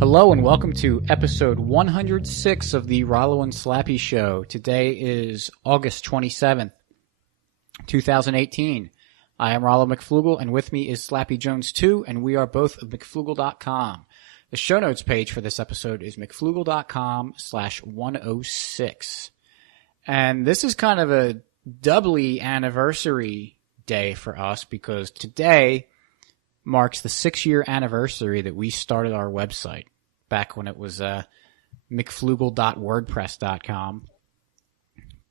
Hello and welcome to episode 106 of the Rollo and Slappy Show. Today is August 27th, 2018. I am Rollo McFlugel, and with me is Slappy Jones 2, and we are both of McFlugel.com. The show notes page for this episode is McFlugel.com/106. And this is kind of a doubly anniversary day for us because today marks the 6-year anniversary that we started our website back when it was mcflugel.wordpress.com.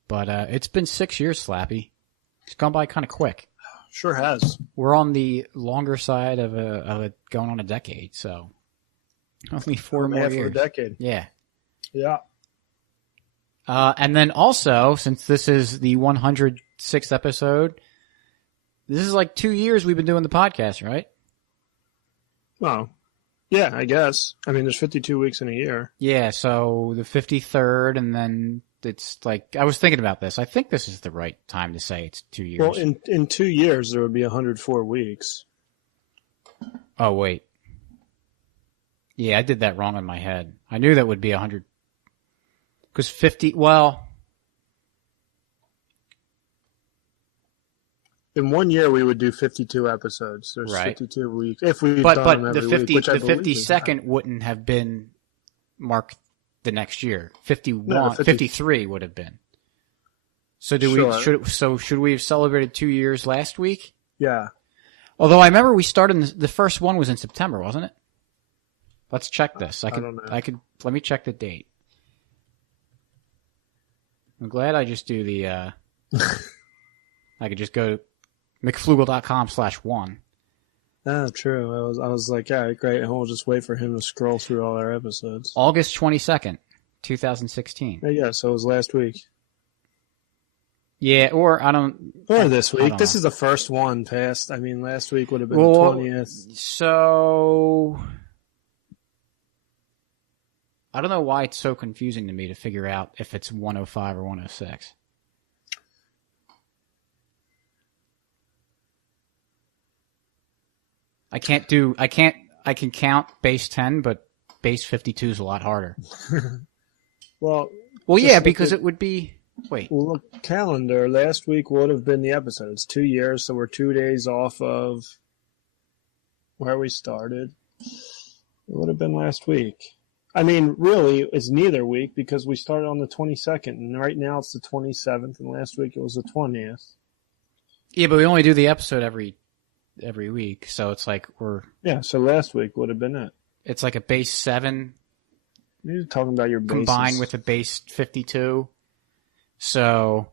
But it's been 6 years, Slappy. It's gone by kind of quick. Sure has. We're on the longer side of a going on a decade, so only 4 more half years. of a decade. Yeah. Yeah. And then also, since this is the 106th episode, this is like 2 years we've been doing the podcast, right? Well, yeah, I guess. I mean, there's 52 weeks in a year. Yeah, so the 53rd, and then it's like, I was thinking about this. I think this is the right time to say it's 2 years. Well, in 2 years, there would be 104 weeks. Oh, wait. Yeah, I did that wrong in my head. I knew that would be 100. Because 50, well... In 1 year, we would do 52 episodes. There's right. 52 weeks. If we but done them the every 50 week, the 52nd wouldn't have been marked the next year. 53 would have been. So should we have celebrated 2 years last week? Yeah. Although I remember we started the first one was in September, wasn't it? Let's check this. I don't know. Let me check the date. I'm glad I just do the I could just go to McFlugel.com/1. Ah, true. I was like, yeah, great. And we'll just wait for him to scroll through all our episodes. August 22nd, 2016. Yeah, so it was last week. Yeah, or I don't... Or this week. This know. is the first one past. I mean, last week would have been the 20th. So... I don't know why it's so confusing to me to figure out if it's 105 or 106. I can count base 10, but base 52 is a lot harder. Well, yeah, because it would be, wait. Well, look, calendar, last week would have been the episodes. 2 years, so we're 2 days off of where we started. It would have been last week. I mean, really, it's neither week because we started on the 22nd, and right now it's the 27th, and last week it was the 20th. Yeah, but we only do the episode every week, so it's like we're... Yeah, so last week would have been it. It's like a base 7... You're talking about your bases. Combined with a base 52. So...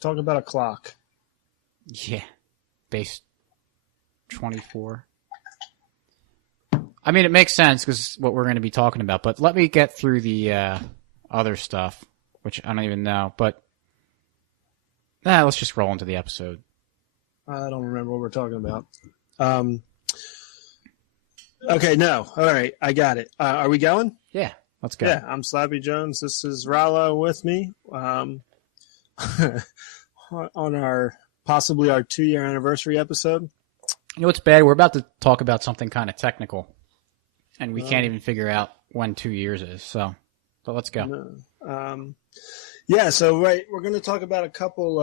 Talk about a clock. Yeah. Base 24. I mean, it makes sense because what we're going to be talking about, but let me get through the other stuff, which I don't even know, but let's just roll into the episode. I don't remember what we're talking about. Okay, no. All right, I got it. Are we going? Yeah, let's go. Yeah, I'm Slappy Jones. This is Rollo with me on our possibly our 2-year anniversary episode. You know what's bad? We're about to talk about something kind of technical, and we can't even figure out when 2 years is. So, but let's go. Yeah, so we're going to talk about a couple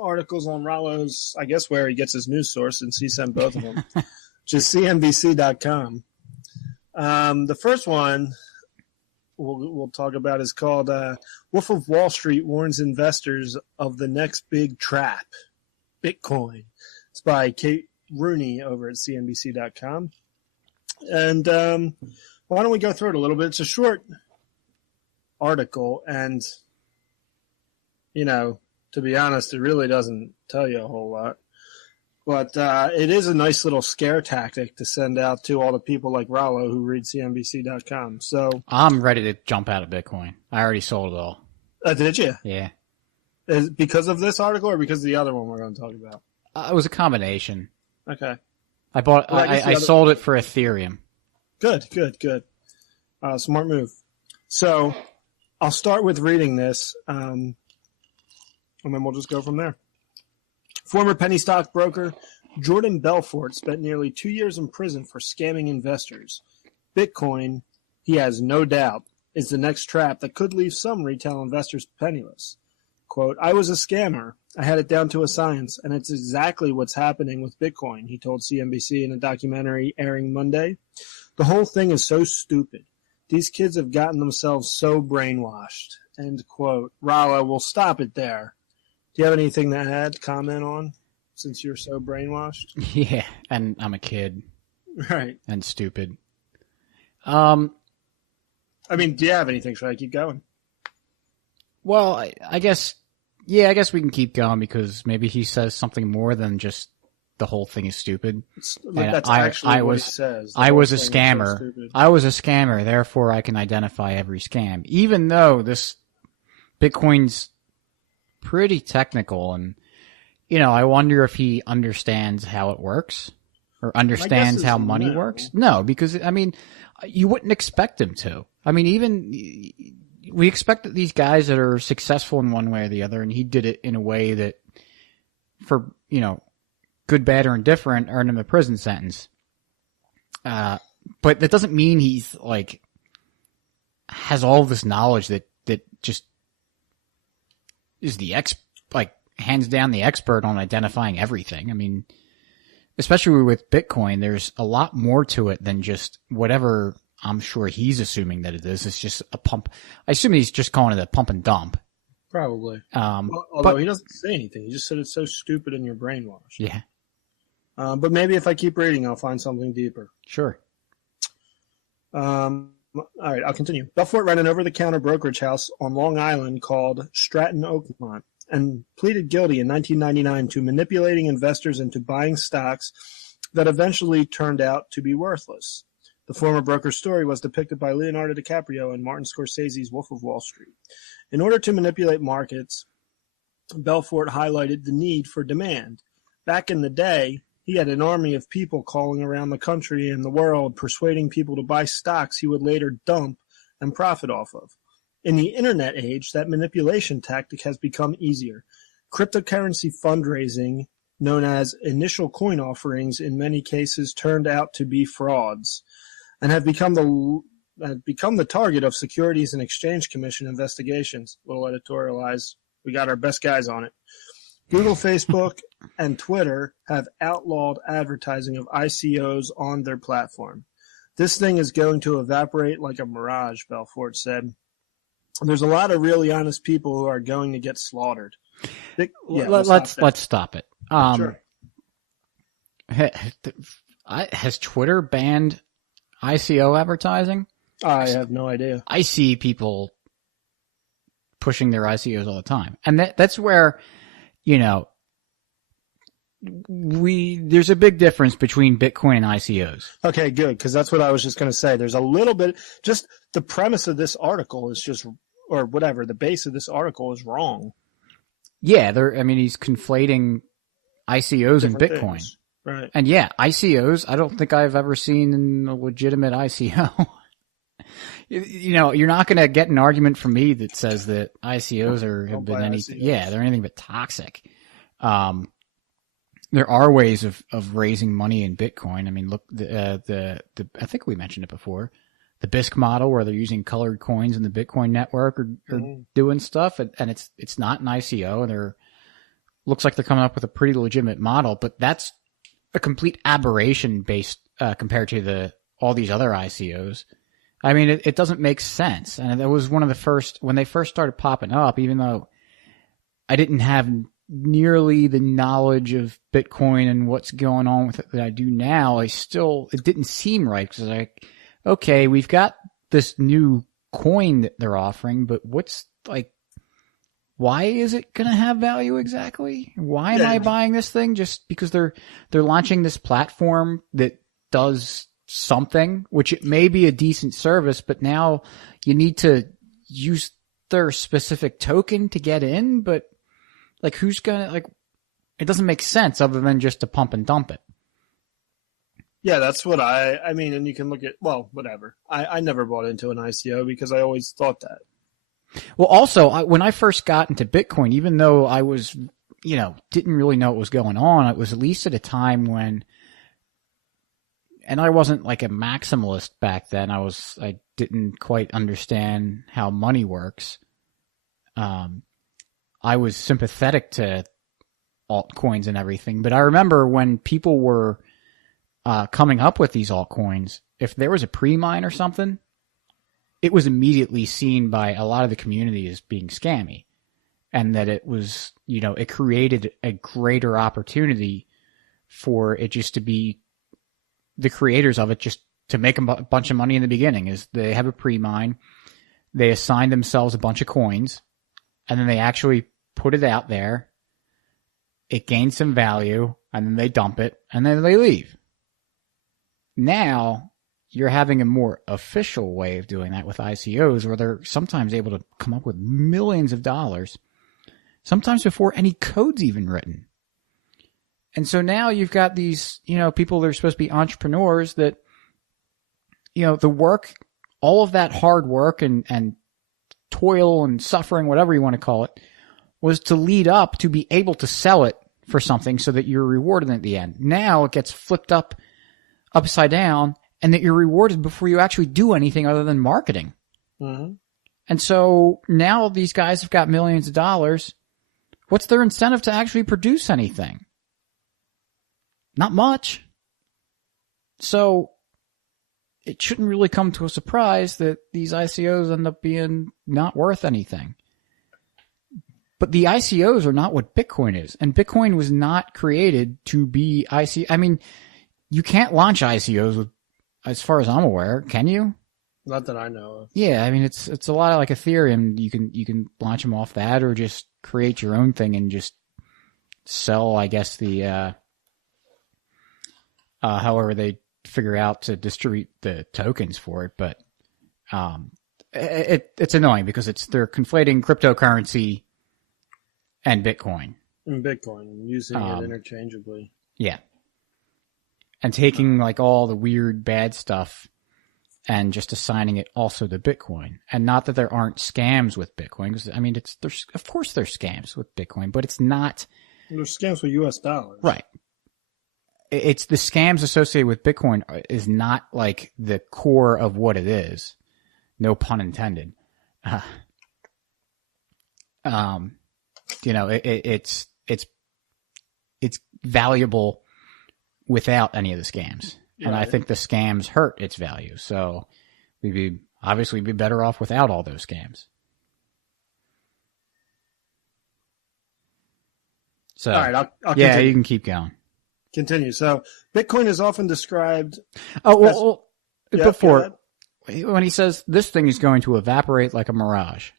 articles on Rollo's, I guess, where he gets his news source, since he sent both of them, which is CNBC.com. The first one we'll talk about is called Wolf of Wall Street Warns Investors of the Next Big Trap, Bitcoin. It's by Kate Rooney over at CNBC.com. And why don't we go through it a little bit? It's a short article, and, you know, to be honest, it really doesn't tell you a whole lot. But it is a nice little scare tactic to send out to all the people like Rollo who read CNBC.com. So I'm ready to jump out of Bitcoin. I already sold it all. Did you? Yeah. Is it because of this article or because of the other one we're going to talk about? It was a combination. Okay. I sold it for Ethereum. Good. Smart move. So I'll start with reading this, and then we'll just go from there. Former penny stock broker Jordan Belfort spent nearly 2 years in prison for scamming investors Bitcoin, he has no doubt, is the next trap that could leave some retail investors penniless. Quote, I was a scammer. I had it down to a science, and it's exactly what's happening with Bitcoin, he told CNBC in a documentary airing Monday. The whole thing is so stupid. These kids have gotten themselves so brainwashed. End quote. Rollo, we'll stop it there. Do you have anything to add, comment on, since you're so brainwashed? Yeah, and I'm a kid. Right. And stupid. I mean, do you have anything? Should I keep going? Well, I guess we can keep going because maybe he says something more than just the whole thing is stupid. That's actually what he says. I was a scammer. I was a scammer, therefore I can identify every scam. Even though this Bitcoin's pretty technical and, I wonder if he understands how it works or understands how money works. No, because, you wouldn't expect him to. We expect that these guys that are successful in one way or the other, and he did it in a way that for, good, bad, or indifferent, earned him a prison sentence. But that doesn't mean he's has all this knowledge that just is hands down the expert on identifying everything. Especially with Bitcoin, there's a lot more to it than just whatever I'm sure he's assuming that it is. It's just a pump. I assume he's just calling it a pump and dump. Probably. Although he doesn't say anything. He just said it's so stupid and you're brainwashed. Yeah. But maybe if I keep reading, I'll find something deeper. Sure. All right, I'll continue. Belfort ran an over-the-counter brokerage house on Long Island called Stratton Oakmont and pleaded guilty in 1999 to manipulating investors into buying stocks that eventually turned out to be worthless. The former broker's story was depicted by Leonardo DiCaprio in Martin Scorsese's Wolf of Wall Street. In order to manipulate markets, Belfort highlighted the need for demand. Back in the day, he had an army of people calling around the country and the world, persuading people to buy stocks he would later dump and profit off of. In the internet age, that manipulation tactic has become easier. Cryptocurrency fundraising, known as initial coin offerings, in many cases turned out to be frauds and have become the target of Securities and Exchange Commission investigations. Little editorialize. We got our best guys on it. Google, Facebook, and Twitter have outlawed advertising of ICOs on their platform. This thing is going to evaporate like a mirage, Belfort said. There's a lot of really honest people who are going to get slaughtered. Let's stop it. Sure. Has Twitter banned ICO advertising? I have no idea. I see people pushing their ICOs all the time. And that's where, there's a big difference between Bitcoin and ICOs. Okay, good, because that's what I was just going to say. There's a little bit, just the premise of this article is just, or whatever, the base of this article is wrong. Yeah, he's conflating ICOs and Bitcoin. Things. Right. And yeah, ICOs, I don't think I've ever seen a legitimate ICO. You're not going to get an argument from me that says that ICOs have been anything. ICOs. Yeah, they're anything but toxic. There are ways of raising money in Bitcoin. Look, I think we mentioned it before. The BISC model, where they're using colored coins in the Bitcoin network or doing stuff, and it's not an ICO. Looks like they're coming up with a pretty legitimate model, but that's a complete aberration based compared to all these other ICOs. It doesn't make sense. And it was one of the first, when they first started popping up, even though I didn't have nearly the knowledge of Bitcoin and what's going on with it that I do now, it didn't seem right. Because okay, we've got this new coin that they're offering, but why is it going to have value exactly? Why am I buying this thing? Just because they're launching this platform that does something, which it may be a decent service, but now you need to use their specific token to get in. But who's gonna it doesn't make sense other than just to pump and dump it. Yeah, that's what I mean, and you can look at, whatever. I never bought into an ICO because I always thought that. Well, also, when I first got into Bitcoin, even though I was, didn't really know what was going on, it was at least at a time when and I wasn't like a maximalist back then. I didn't quite understand how money works. I was sympathetic to altcoins and everything, but I remember when people were coming up with these altcoins, if there was a pre-mine or something, it was immediately seen by a lot of the community as being scammy, and that it was, it created a greater opportunity for it just to be the creators of it just to make a bunch of money in the beginning. Is they have a pre-mine, they assign themselves a bunch of coins, and then they actually put it out there. It gains some value, and then they dump it, and then they leave. Now, you're having a more official way of doing that with ICOs, where they're sometimes able to come up with millions of dollars, sometimes before any code's even written. And so now you've got these, people that are supposed to be entrepreneurs that, the work, all of that hard work and toil and suffering, whatever you want to call it, was to lead up to be able to sell it for something so that you're rewarded at the end. Now it gets flipped upside down, and that you're rewarded before you actually do anything other than marketing. Mm-hmm. And so now these guys have got millions of dollars. What's their incentive to actually produce anything? Not much. So it shouldn't really come to a surprise that these ICOs end up being not worth anything. But the ICOs are not what Bitcoin is. And Bitcoin was not created to be ICO. I mean, you can't launch ICOs with, as far as I'm aware, can you? Not that I know of. Yeah, I mean, it's a lot of like Ethereum. You can launch them off that, or just create your own thing and just sell, I guess, the however they figure out to distribute the tokens for it. But it's annoying because they're conflating cryptocurrency and Bitcoin. And Bitcoin, using it interchangeably. Yeah. And taking like all the weird bad stuff and just assigning it also to Bitcoin. And not that there aren't scams with Bitcoin, because I mean, of course there's scams with Bitcoin, but it's not. There's scams with US dollars. Right. It's the scams associated with Bitcoin is not like the core of what it is. No pun intended. It's valuable without any of the scams. Yeah, and I think the scams hurt its value. So we'd be better off without all those scams. So, all right, I'll yeah, continue. you can keep going. Continue. So Bitcoin is often described. Before, when he says this thing is going to evaporate like a mirage,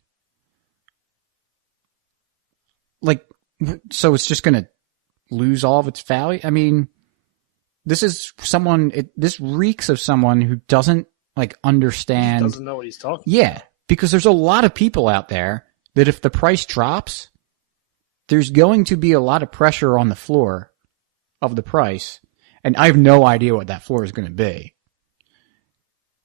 like, so it's just going to lose all of its value. I mean, this is this reeks of someone who doesn't like understand. Doesn't know what he's talking about. Yeah, because there's a lot of people out there that if the price drops, there's going to be a lot of pressure on the floor of the price. And I have no idea what that floor is going to be.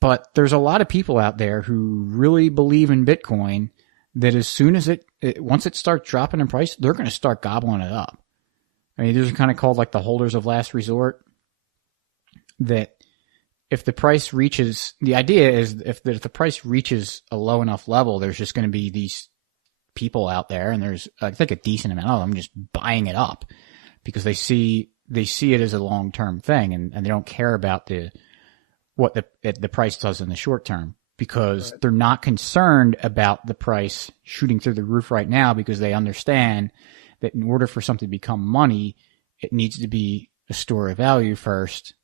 But there's a lot of people out there who really believe in Bitcoin that as soon as once it starts dropping in price, they're going to start gobbling it up. I mean, these are kind of called like the holders of last resort. That if the price reaches, the idea is if the price reaches a low enough level, there's just going to be these people out there, and there's, I think, a decent amount of them just buying it up because they see it as a long-term thing, and they don't care about what the price does in the short term, because they're not concerned about the price shooting through the roof right now, because they understand that in order for something to become money, it needs to be a store of value first.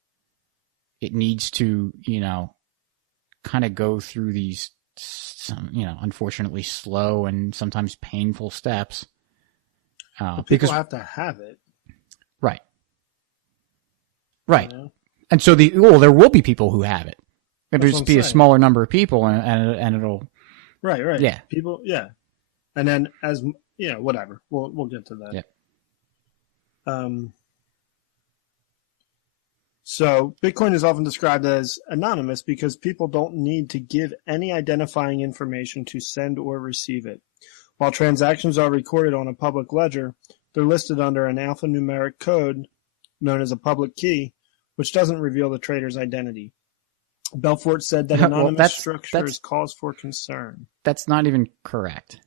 It needs to, kind of go through these, unfortunately slow and sometimes painful steps. People have to have it. Right. Right. And so there will be people who have it. It'll just be a smaller number of people, and it'll. Right. Yeah. People. Yeah. And then whatever. We'll get to that. Yeah. So Bitcoin is often described as anonymous because people don't need to give any identifying information to send or receive it. While transactions are recorded on a public ledger, they're listed under an alphanumeric code known as a public key, which doesn't reveal the trader's identity. Belfort said that anonymous structures cause for concern. That's not even correct.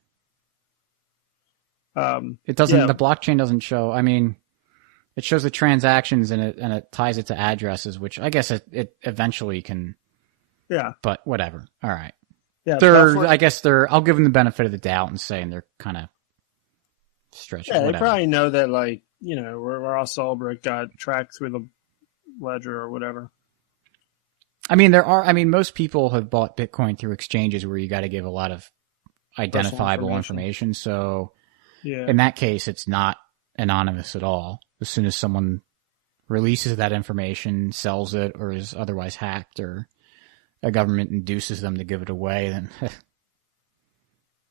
It doesn't. Yeah. The blockchain doesn't show. I mean, it shows the transactions and it ties it to addresses, which I guess it eventually can. Yeah. But whatever. All right. Yeah. I'll give them the benefit of the doubt and saying they're kind of stretching. Yeah, they probably know that, like, Ross Ulbricht got tracked through the ledger or whatever. I mean, most people have bought Bitcoin through exchanges where you got to give a lot of identifiable information. So in that case, it's not anonymous at all. As soon as someone releases that information, sells it, or is otherwise hacked, or a government induces them to give it away, then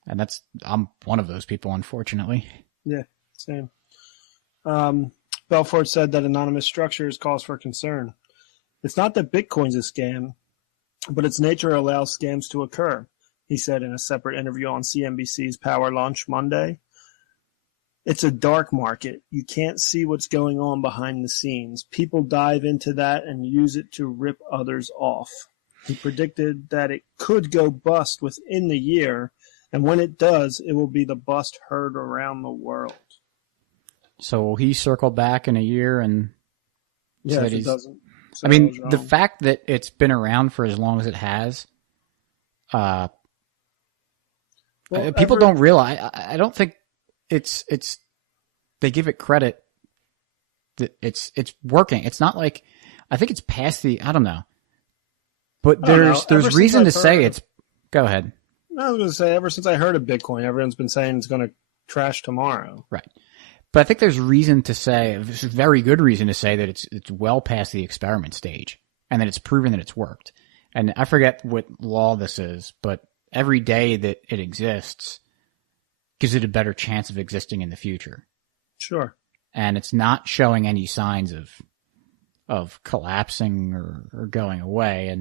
and I'm one of those people, unfortunately. Yeah, same. Belfort said that anonymous structures cause for concern. It's not that Bitcoin's a scam, but its nature allows scams to occur, he said in a separate interview on CNBC's Power Lunch Monday. It's a dark market. You can't see what's going on behind the scenes. People dive into that and use it to rip others off. He predicted that it could go bust within the year, and when it does, it will be the bust heard around the world. So will he circle back in a year and say that he doesn't? I mean, the fact that it's been around for as long as it has, people don't realize. I don't think it's they give it credit that it's working. It's not like, I think it's past I don't know, but there's reason to say it's. Go ahead. I was going to say, ever since I heard of Bitcoin, everyone's been saying it's going to crash tomorrow. Right. But I think there's reason to say, there's very good reason to say that it's well past the experiment stage and that it's proven that it's worked. And I forget what law this is, but every day that it exists gives it a better chance of existing in the future. Sure. And it's not showing any signs of collapsing or going away.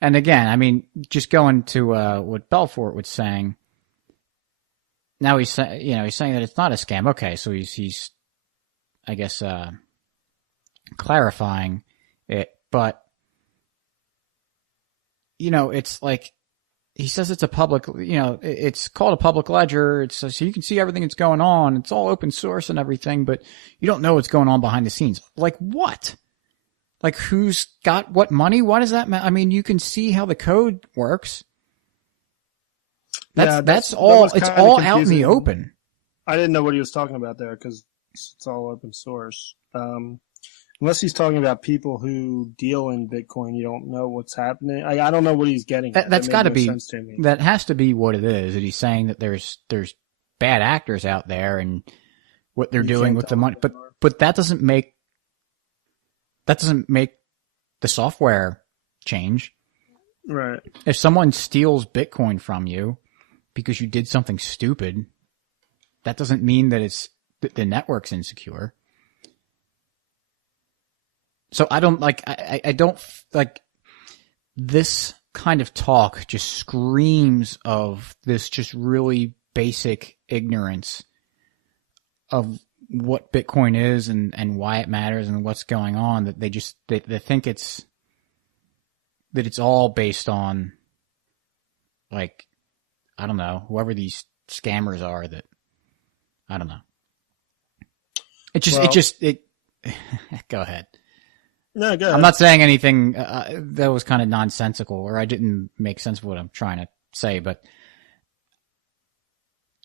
And again, I mean, just going to what Belfort was saying. Now he's saying that it's not a scam. Okay, so he's I guess clarifying it, but it's like he says it's a public, it's called a public ledger. It's so you can see everything that's going on. It's all open source and everything, but you don't know what's going on behind the scenes. Like what? Like who's got what money? Why does that matter? I mean, you can see how the code works. That's all. It's all confusing. Out in the open. I didn't know what he was talking about there because it's all open source. Unless he's talking about people who deal in Bitcoin, you don't know what's happening. I don't know what he's getting. That's got to be. That has to be what it is. That he's saying that there's bad actors out there and what they're doing with the money. But that doesn't make the software change. Right. If someone steals Bitcoin from you because you did something stupid, that doesn't mean that the network's insecure. So I don't like this kind of talk just screams of this just really basic ignorance of what Bitcoin is and why it matters and what's going on, that they think it's all based on, like, I don't know, whoever these scammers are that, I don't know. Go ahead. No, go ahead. I'm not saying anything that was kind of nonsensical or I didn't make sense of what I'm trying to say, but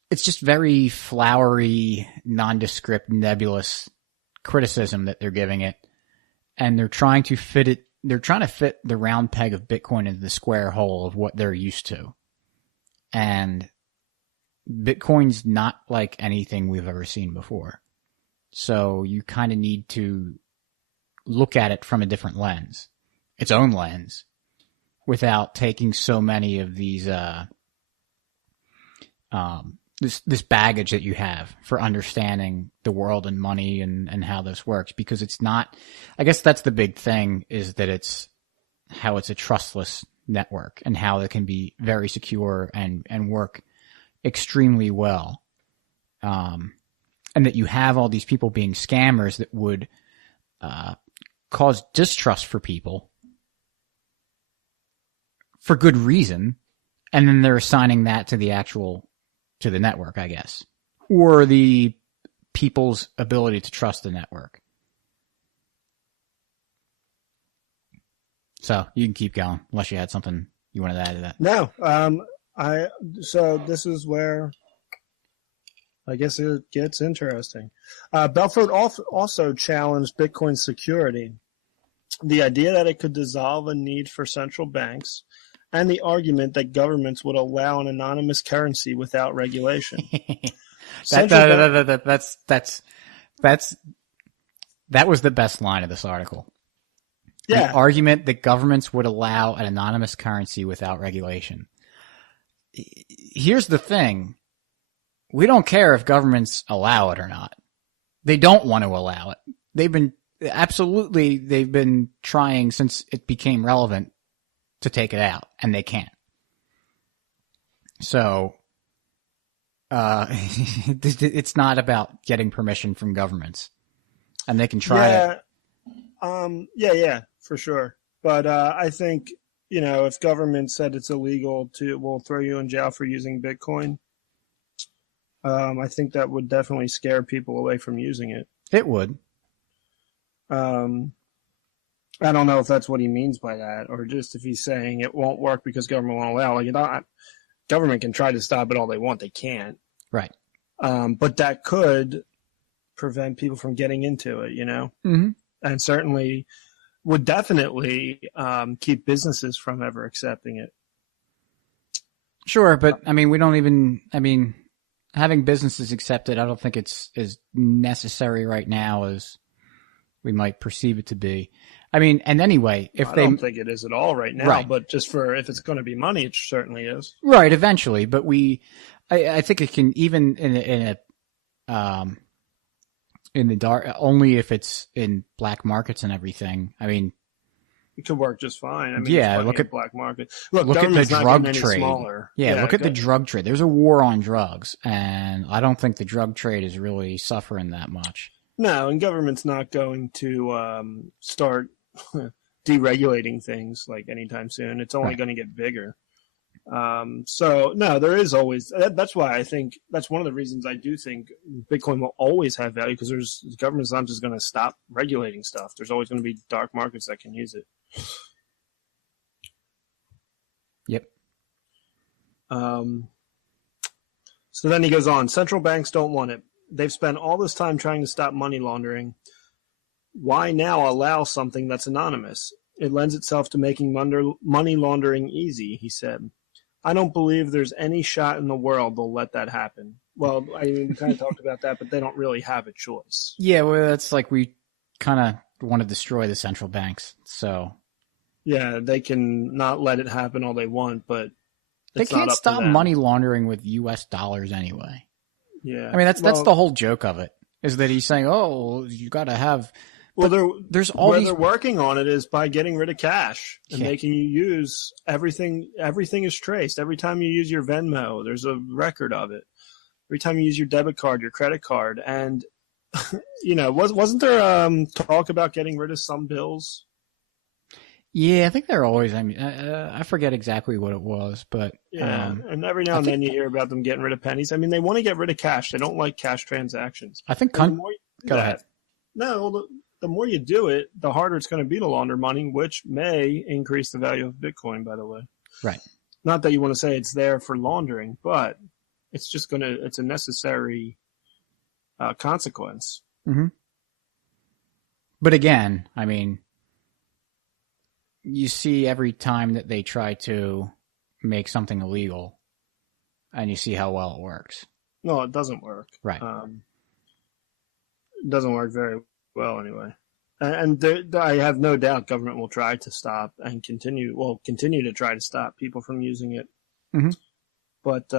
it's just very flowery, nondescript, nebulous criticism that they're giving it. And they're trying to fit the round peg of Bitcoin into the square hole of what they're used to. And Bitcoin's not like anything we've ever seen before. So you kind of need to look at it from a different lens, its own lens, without taking so many of these, this baggage that you have for understanding the world and money and how this works, because it's not, I guess that's the big thing, is that it's how it's a trustless network and how it can be very secure and work extremely well. And that you have all these people being scammers that would, cause distrust for people for good reason, and then they're assigning that to the network, I guess, or the people's ability to trust the network. So you can keep going unless you had something you wanted to add to that. No, so this is where I guess it gets interesting. Belfort also challenged Bitcoin's security, the idea that it could dissolve a need for central banks, and the argument that governments would allow an anonymous currency without regulation. That was the best line of this article. Yeah. The argument that governments would allow an anonymous currency without regulation. Here's the thing. We don't care if governments allow it or not. They don't want to allow it. They've been trying since it became relevant to take it out, and they can't. So, it's not about getting permission from governments, and they can try it. Yeah, for sure. But I think, if government said it's illegal we'll throw you in jail for using Bitcoin, I think that would definitely scare people away from using it. It would. I don't know if that's what he means by that, or just if he's saying it won't work because government won't allow it. Government can try to stop it all they want. They can't. Right. But that could prevent people from getting into it, Mm-hmm. And certainly would definitely keep businesses from ever accepting it. Sure, but having businesses accept it, I don't think it's as necessary right now as we might perceive it to be. And anyway, I don't think it is at all right now, right. But just if it's going to be money, it certainly is. Right, eventually, but I think it can, even in the dark, only if it's in black markets and everything. It could work just fine. Yeah, look at black market. Look at the drug trade. Yeah, look at the drug trade. There's a war on drugs, and I don't think the drug trade is really suffering that much. No, and government's not going to start deregulating things like anytime soon. It's only going to get bigger. So no, there is always. That's why I think that's one of the reasons I do think Bitcoin will always have value, because the government's not just going to stop regulating stuff. There's always going to be dark markets that can use it. Yep. So then he goes on. Central banks don't want it. They've spent all this time trying to stop money laundering. Why now allow something that's anonymous? It lends itself to making money laundering easy, he said. I don't believe there's any shot in the world they'll let that happen. Well, we kind of talked about that, but they don't really have a choice. Yeah, well, that's like we kind of want to destroy the central banks. So yeah, they can not let it happen all they want, but they can't stop money laundering with U.S. dollars anyway. Yeah, that's the whole joke of it, is that he's saying, "Oh, you got to have." Well, there's all they're working on it is by getting rid of cash and making you use everything. Everything is traced. Every time you use your Venmo, there's a record of it. Every time you use your debit card, your credit card, and wasn't there talk about getting rid of some bills? Yeah, I think they're always. I forget exactly what it was, but yeah, and every now and then you hear about them getting rid of pennies. They want to get rid of cash. They don't like cash transactions. I think. Go ahead. No, the more you do it, the harder it's going to be to launder money, which may increase the value of Bitcoin, by the way. Right. Not that you want to say it's there for laundering, but it's just it's a necessary consequence. Mm-hmm. But again, you see every time that they try to make something illegal, and you see how well it works. No, it doesn't work. Right. It doesn't work very well anyway. And I have no doubt government will try to stop and continue to try to stop people from using it. Mm-hmm. But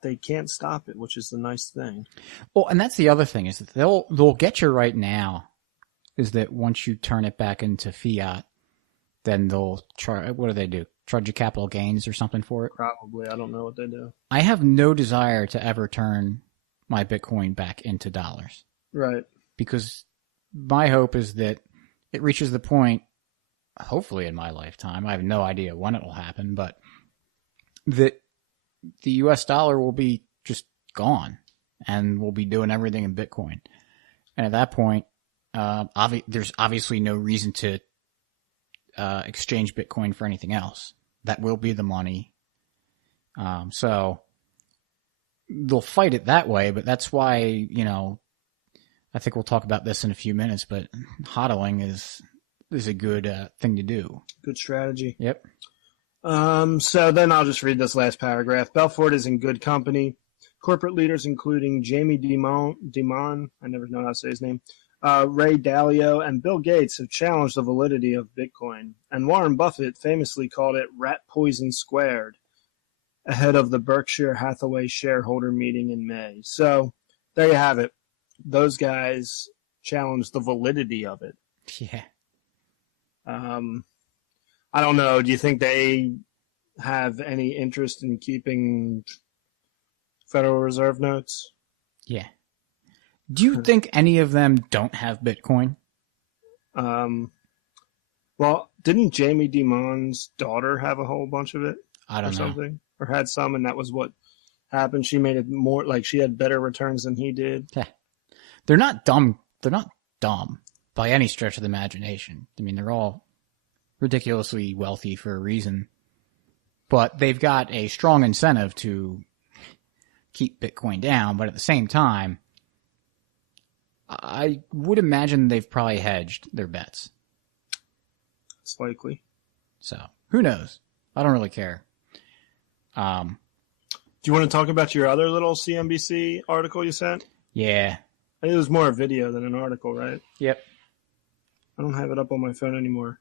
they can't stop it, which is the nice thing. Well, and that's the other thing, is that they'll get you right now, is that once you turn it back into fiat, then they'll what do they do? Charge you capital gains or something for it? Probably. I don't know what they do. I have no desire to ever turn my Bitcoin back into dollars. Right. Because my hope is that it reaches the point, hopefully in my lifetime, I have no idea when it will happen, but that the U.S. dollar will be just gone and we'll be doing everything in Bitcoin. And at that point, there's obviously no reason to exchange Bitcoin for anything else. That will be the money. So they'll fight it that way, but that's why, you know, I think we'll talk about this in a few minutes, but hodling is a good thing to do. Good strategy. Yep. So then I'll just read this last paragraph. Belfort is in good company. Corporate leaders, including Jamie Dimon, I never know how to say his name, Ray Dalio, and Bill Gates have challenged the validity of Bitcoin. And Warren Buffett famously called it rat poison squared ahead of the Berkshire Hathaway shareholder meeting in May. So there you have it. Those guys challenged the validity of it. Yeah. I don't know. Do you think they have any interest in keeping Federal Reserve notes? Yeah. Do you think any of them don't have Bitcoin? Well, didn't Jamie Dimon's daughter have a whole bunch of it? I don't know. Something? Or had some, and that was what happened. She made it more like she had better returns than he did. Yeah. They're not dumb. They're not dumb by any stretch of the imagination. I mean, they're all ridiculously wealthy for a reason. But they've got a strong incentive to keep Bitcoin down. But at the same time, I would imagine they've probably hedged their bets. It's likely. So, who knows? I don't really care. Do you want to talk about your other little CNBC article you sent? Yeah. I think it was more a video than an article, right? Yep. I don't have it up on my phone anymore.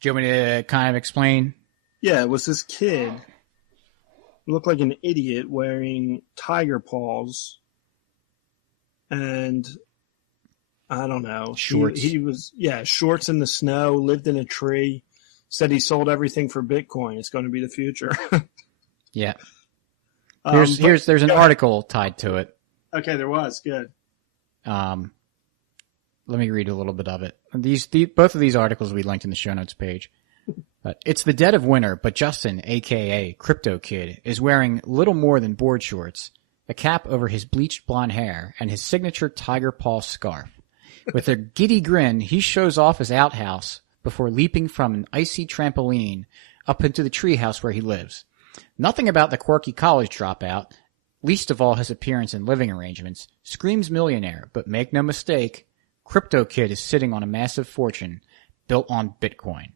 Do you want me to kind of explain? Yeah, it was this kid who looked like an idiot wearing tiger paws and I don't know. Shorts. He was, shorts in the snow, lived in a tree, said he sold everything for Bitcoin. It's going to be the future. Yeah. There's an article tied to it. Okay, there was. Good. Let me read a little bit of it. Both of these articles will be linked in the show notes page. But it's the dead of winter, but Justin, a.k.a. Crypto Kid, is wearing little more than board shorts, a cap over his bleached blonde hair, and his signature tiger paw scarf. With a giddy grin, he shows off his outhouse before leaping from an icy trampoline up into the treehouse where he lives. Nothing about the quirky college dropout, least of all his appearance and living arrangements, screams millionaire, but make no mistake, Crypto Kid is sitting on a massive fortune built on Bitcoin.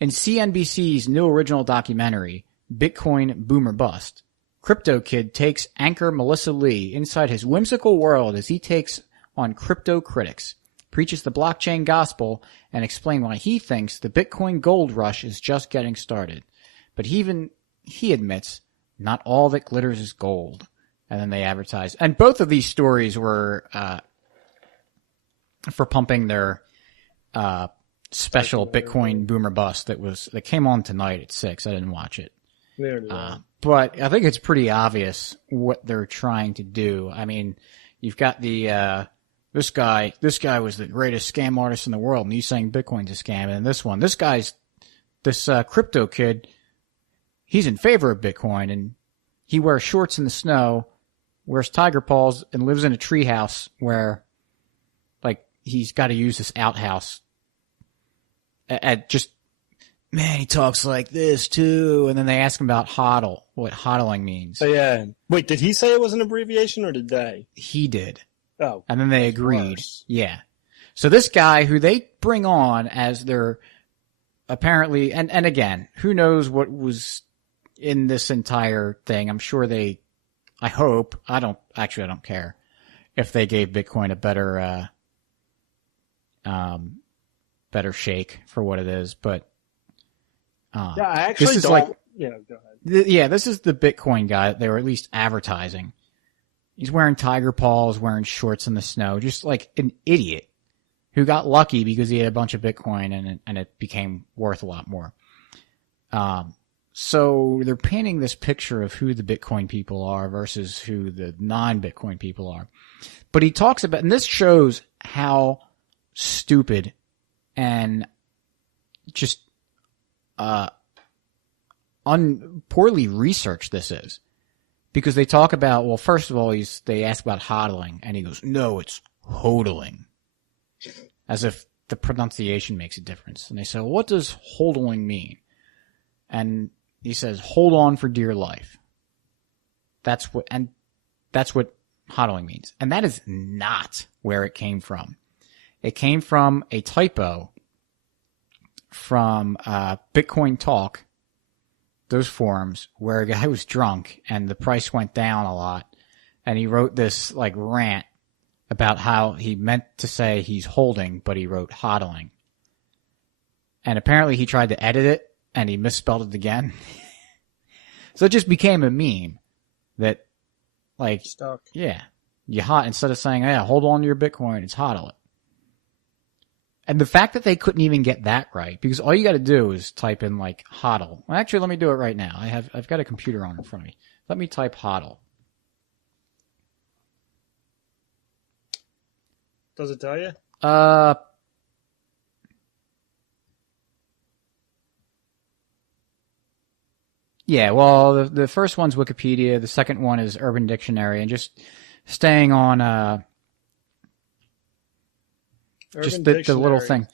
In CNBC's new original documentary, Bitcoin Boom or Bust, Crypto Kid takes anchor Melissa Lee inside his whimsical world as he takes on crypto critics, preaches the blockchain gospel, and explains why he thinks the Bitcoin gold rush is just getting started. But even he admits not all that glitters is gold. And then they advertise. And both of these stories were for pumping their special Bitcoin Boom or Bust that came on tonight at 6. I didn't watch it. But I think it's pretty obvious what they're trying to do. I mean, you've got the this guy was the greatest scam artist in the world, and he's saying Bitcoin's a scam. And this Crypto Kid, he's in favor of Bitcoin, and he wears shorts in the snow, wears tiger paws, and lives in a treehouse where, like, he's got to use this outhouse. Man, he talks like this too. And then they ask him about hodl, what hodling means. Oh, yeah. Wait, did he say it was an abbreviation or did they? He did. Oh. And then they agreed. Yeah. So this guy who they bring on as their apparently, and again, who knows what was in this entire thing. I'm sure I hope, I don't care if they gave Bitcoin a better shake for what it is, but I actually this is don't. Like, yeah, go ahead. This is the Bitcoin guy that they were at least advertising. He's wearing tiger paws, wearing shorts in the snow, just like an idiot who got lucky because he had a bunch of Bitcoin and it became worth a lot more. So they're painting this picture of who the Bitcoin people are versus who the non-Bitcoin people are. But he talks about, and this shows how stupid and just poorly researched this is. Because they talk about, well, first of all, they ask about hodling, and he goes, no, it's hodling. As if the pronunciation makes a difference. And they say, well, what does hodling mean? And he says, hold on for dear life. That's what hodling means. And that is not where it came from. It came from a typo from Bitcoin Talk, those forums, where a guy was drunk and the price went down a lot. And he wrote this like rant about how he meant to say he's holding, but he wrote hodling. And apparently he tried to edit it and he misspelled it again. So it just became a meme that, like, stuck. Yeah, you instead of saying, yeah, hold on to your Bitcoin, it's hodl it. And the fact that they couldn't even get that right, because all you got to do is type in like hodl. Well, actually, let me do it right now. I've got a computer on in front of me. Let me type hodl. Does it tell you? Yeah, well, the first one's Wikipedia, the second one is Urban Dictionary, and just staying on just the little thing.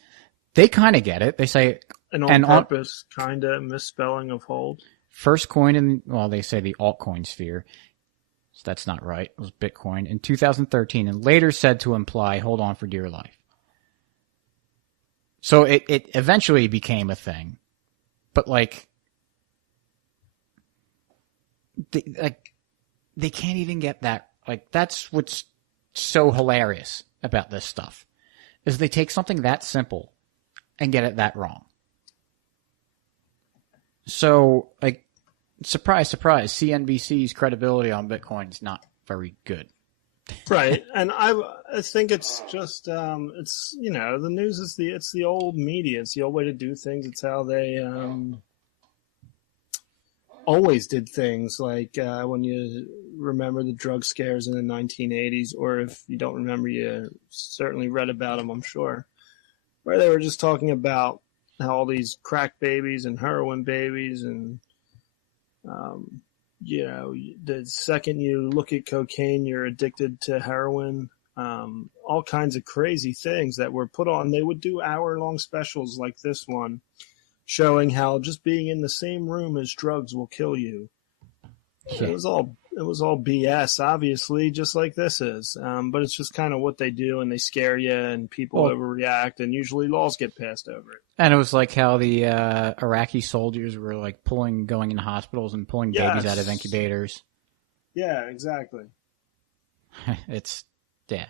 They kind of get it. They say an on-purpose kind of misspelling of hold. First coin in, well, they say the altcoin sphere. So that's not right. It was Bitcoin in 2013 and later said to imply hold on for dear life. So it eventually became a thing. But like they can't even get that. Like, that's what's so hilarious about this stuff, is they take something that simple and get it that wrong. So, like, surprise, surprise, CNBC's credibility on Bitcoin is not very good. Right, and I think it's just it's, you know, the news is it's the old media. It's the old way to do things. It's how they always did things. Like when you remember the drug scares in the 1980s, or if you don't remember, you certainly read about them, I'm sure, where they were just talking about how all these crack babies and heroin babies and you know, the second you look at cocaine, you're addicted to heroin. All kinds of crazy things that were put on. They would do hour-long specials like this one, showing how just being in the same room as drugs will kill you. Yeah. It was all BS, obviously, just like this is. But it's just kind of what they do, and they scare you, and people overreact, and usually laws get passed over it. And it was like how the Iraqi soldiers were like going into hospitals and pulling babies out of incubators. Yeah, exactly. It's, yeah.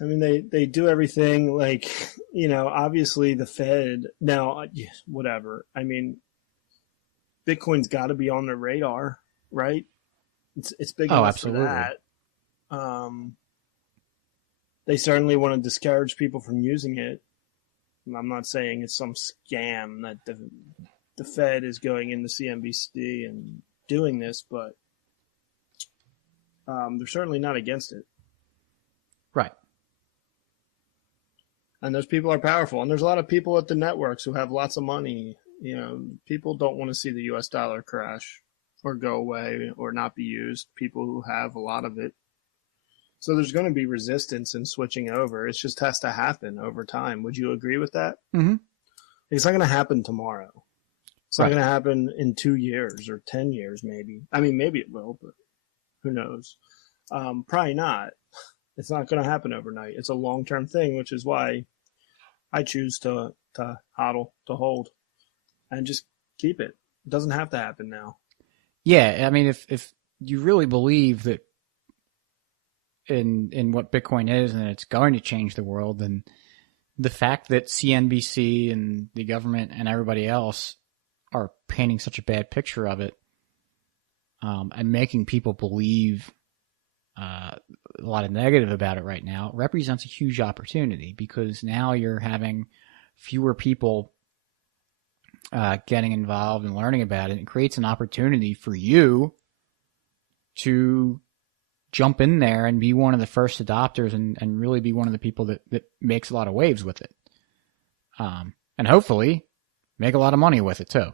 I mean, they do everything like, you know, obviously the Fed, now, whatever. I mean, Bitcoin's got to be on their radar, right? It's big enough absolutely. for that. They certainly want to discourage people from using it. I'm not saying it's some scam that the Fed is going into CNBC and doing this, but they're certainly not against it. Right. And those people are powerful. And there's a lot of people at the networks who have lots of money. You know, people don't want to see the US dollar crash or go away or not be used. People who have a lot of it. So there's going to be resistance in switching over. It just has to happen over time. Would you agree with that? Mm-hmm. It's not going to happen tomorrow. It's not going to happen in 2 years or 10 years, maybe. I mean, maybe it will, but who knows? Probably not. It's not going to happen overnight. It's a long-term thing, which is why I choose to hodl, to hold, and just keep it. It doesn't have to happen now. Yeah, I mean, if you really believe that in what Bitcoin is and it's going to change the world, then the fact that CNBC and the government and everybody else are painting such a bad picture of it and making people believe a lot of negative about it right now represents a huge opportunity, because now you're having fewer people getting involved and learning about it. It creates an opportunity for you to jump in there and be one of the first adopters and really be one of the people that makes a lot of waves with it. And hopefully make a lot of money with it too.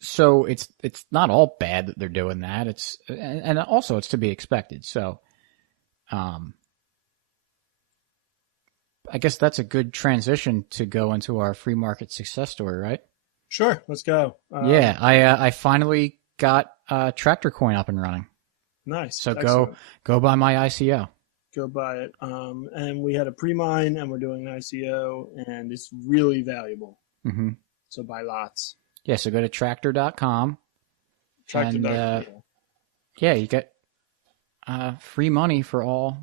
So it's not all bad that they're doing that. And also it's to be expected. So, I guess that's a good transition to go into our free market success story, right? Sure, let's go. Yeah, I finally got Tractor Coin up and running. Nice. So Excellent. go buy my ICO. Go buy it. And we had a pre-mine, and we're doing an ICO, and it's really valuable. Mm-hmm. So buy lots. Yeah, so go to tractor.com. Tractor.com. Yeah, you get free money for all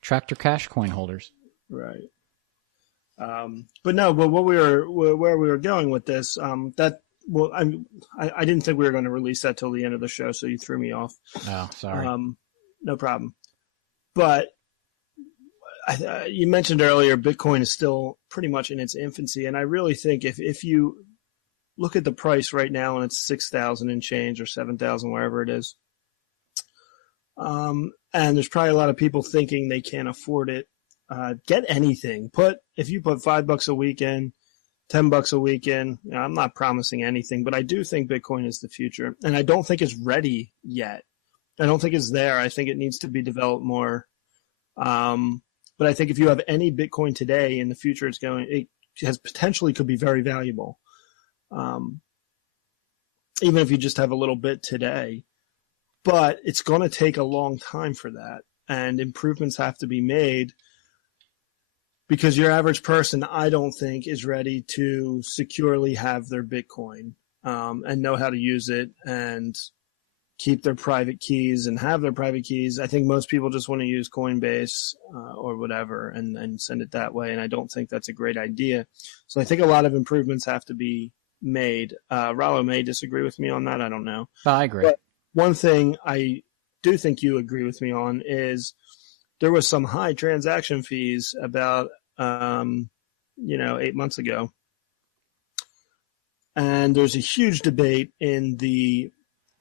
Tractor Cash Coin holders. Right. But where we were going with this, I didn't think we were going to release that till the end of the show, so you threw me off. Oh, sorry. No problem. But you mentioned earlier, Bitcoin is still pretty much in its infancy, and I really think if you look at the price right now and it's 6,000 and change or 7,000, wherever it is, and there's probably a lot of people thinking they can't afford it. Get anything. If you put $5 a week in, $10 a week in, I'm not promising anything, but I do think Bitcoin is the future, and I don't think it's ready yet. I don't think it's there. I think it needs to be developed more. But I think if you have any Bitcoin today, in the future, it has potentially could be very valuable. Even if you just have a little bit today, but it's going to take a long time for that, and improvements have to be made. Because your average person, I don't think, is ready to securely have their Bitcoin and know how to use it and keep their private keys and have their private keys. I think most people just want to use Coinbase or whatever and send it that way, and I don't think that's a great idea. So I think a lot of improvements have to be made. Rollo may disagree with me on that. I don't know. I agree. But one thing I do think you agree with me on is there was some high transaction fees about 8 months ago. And there's a huge debate in the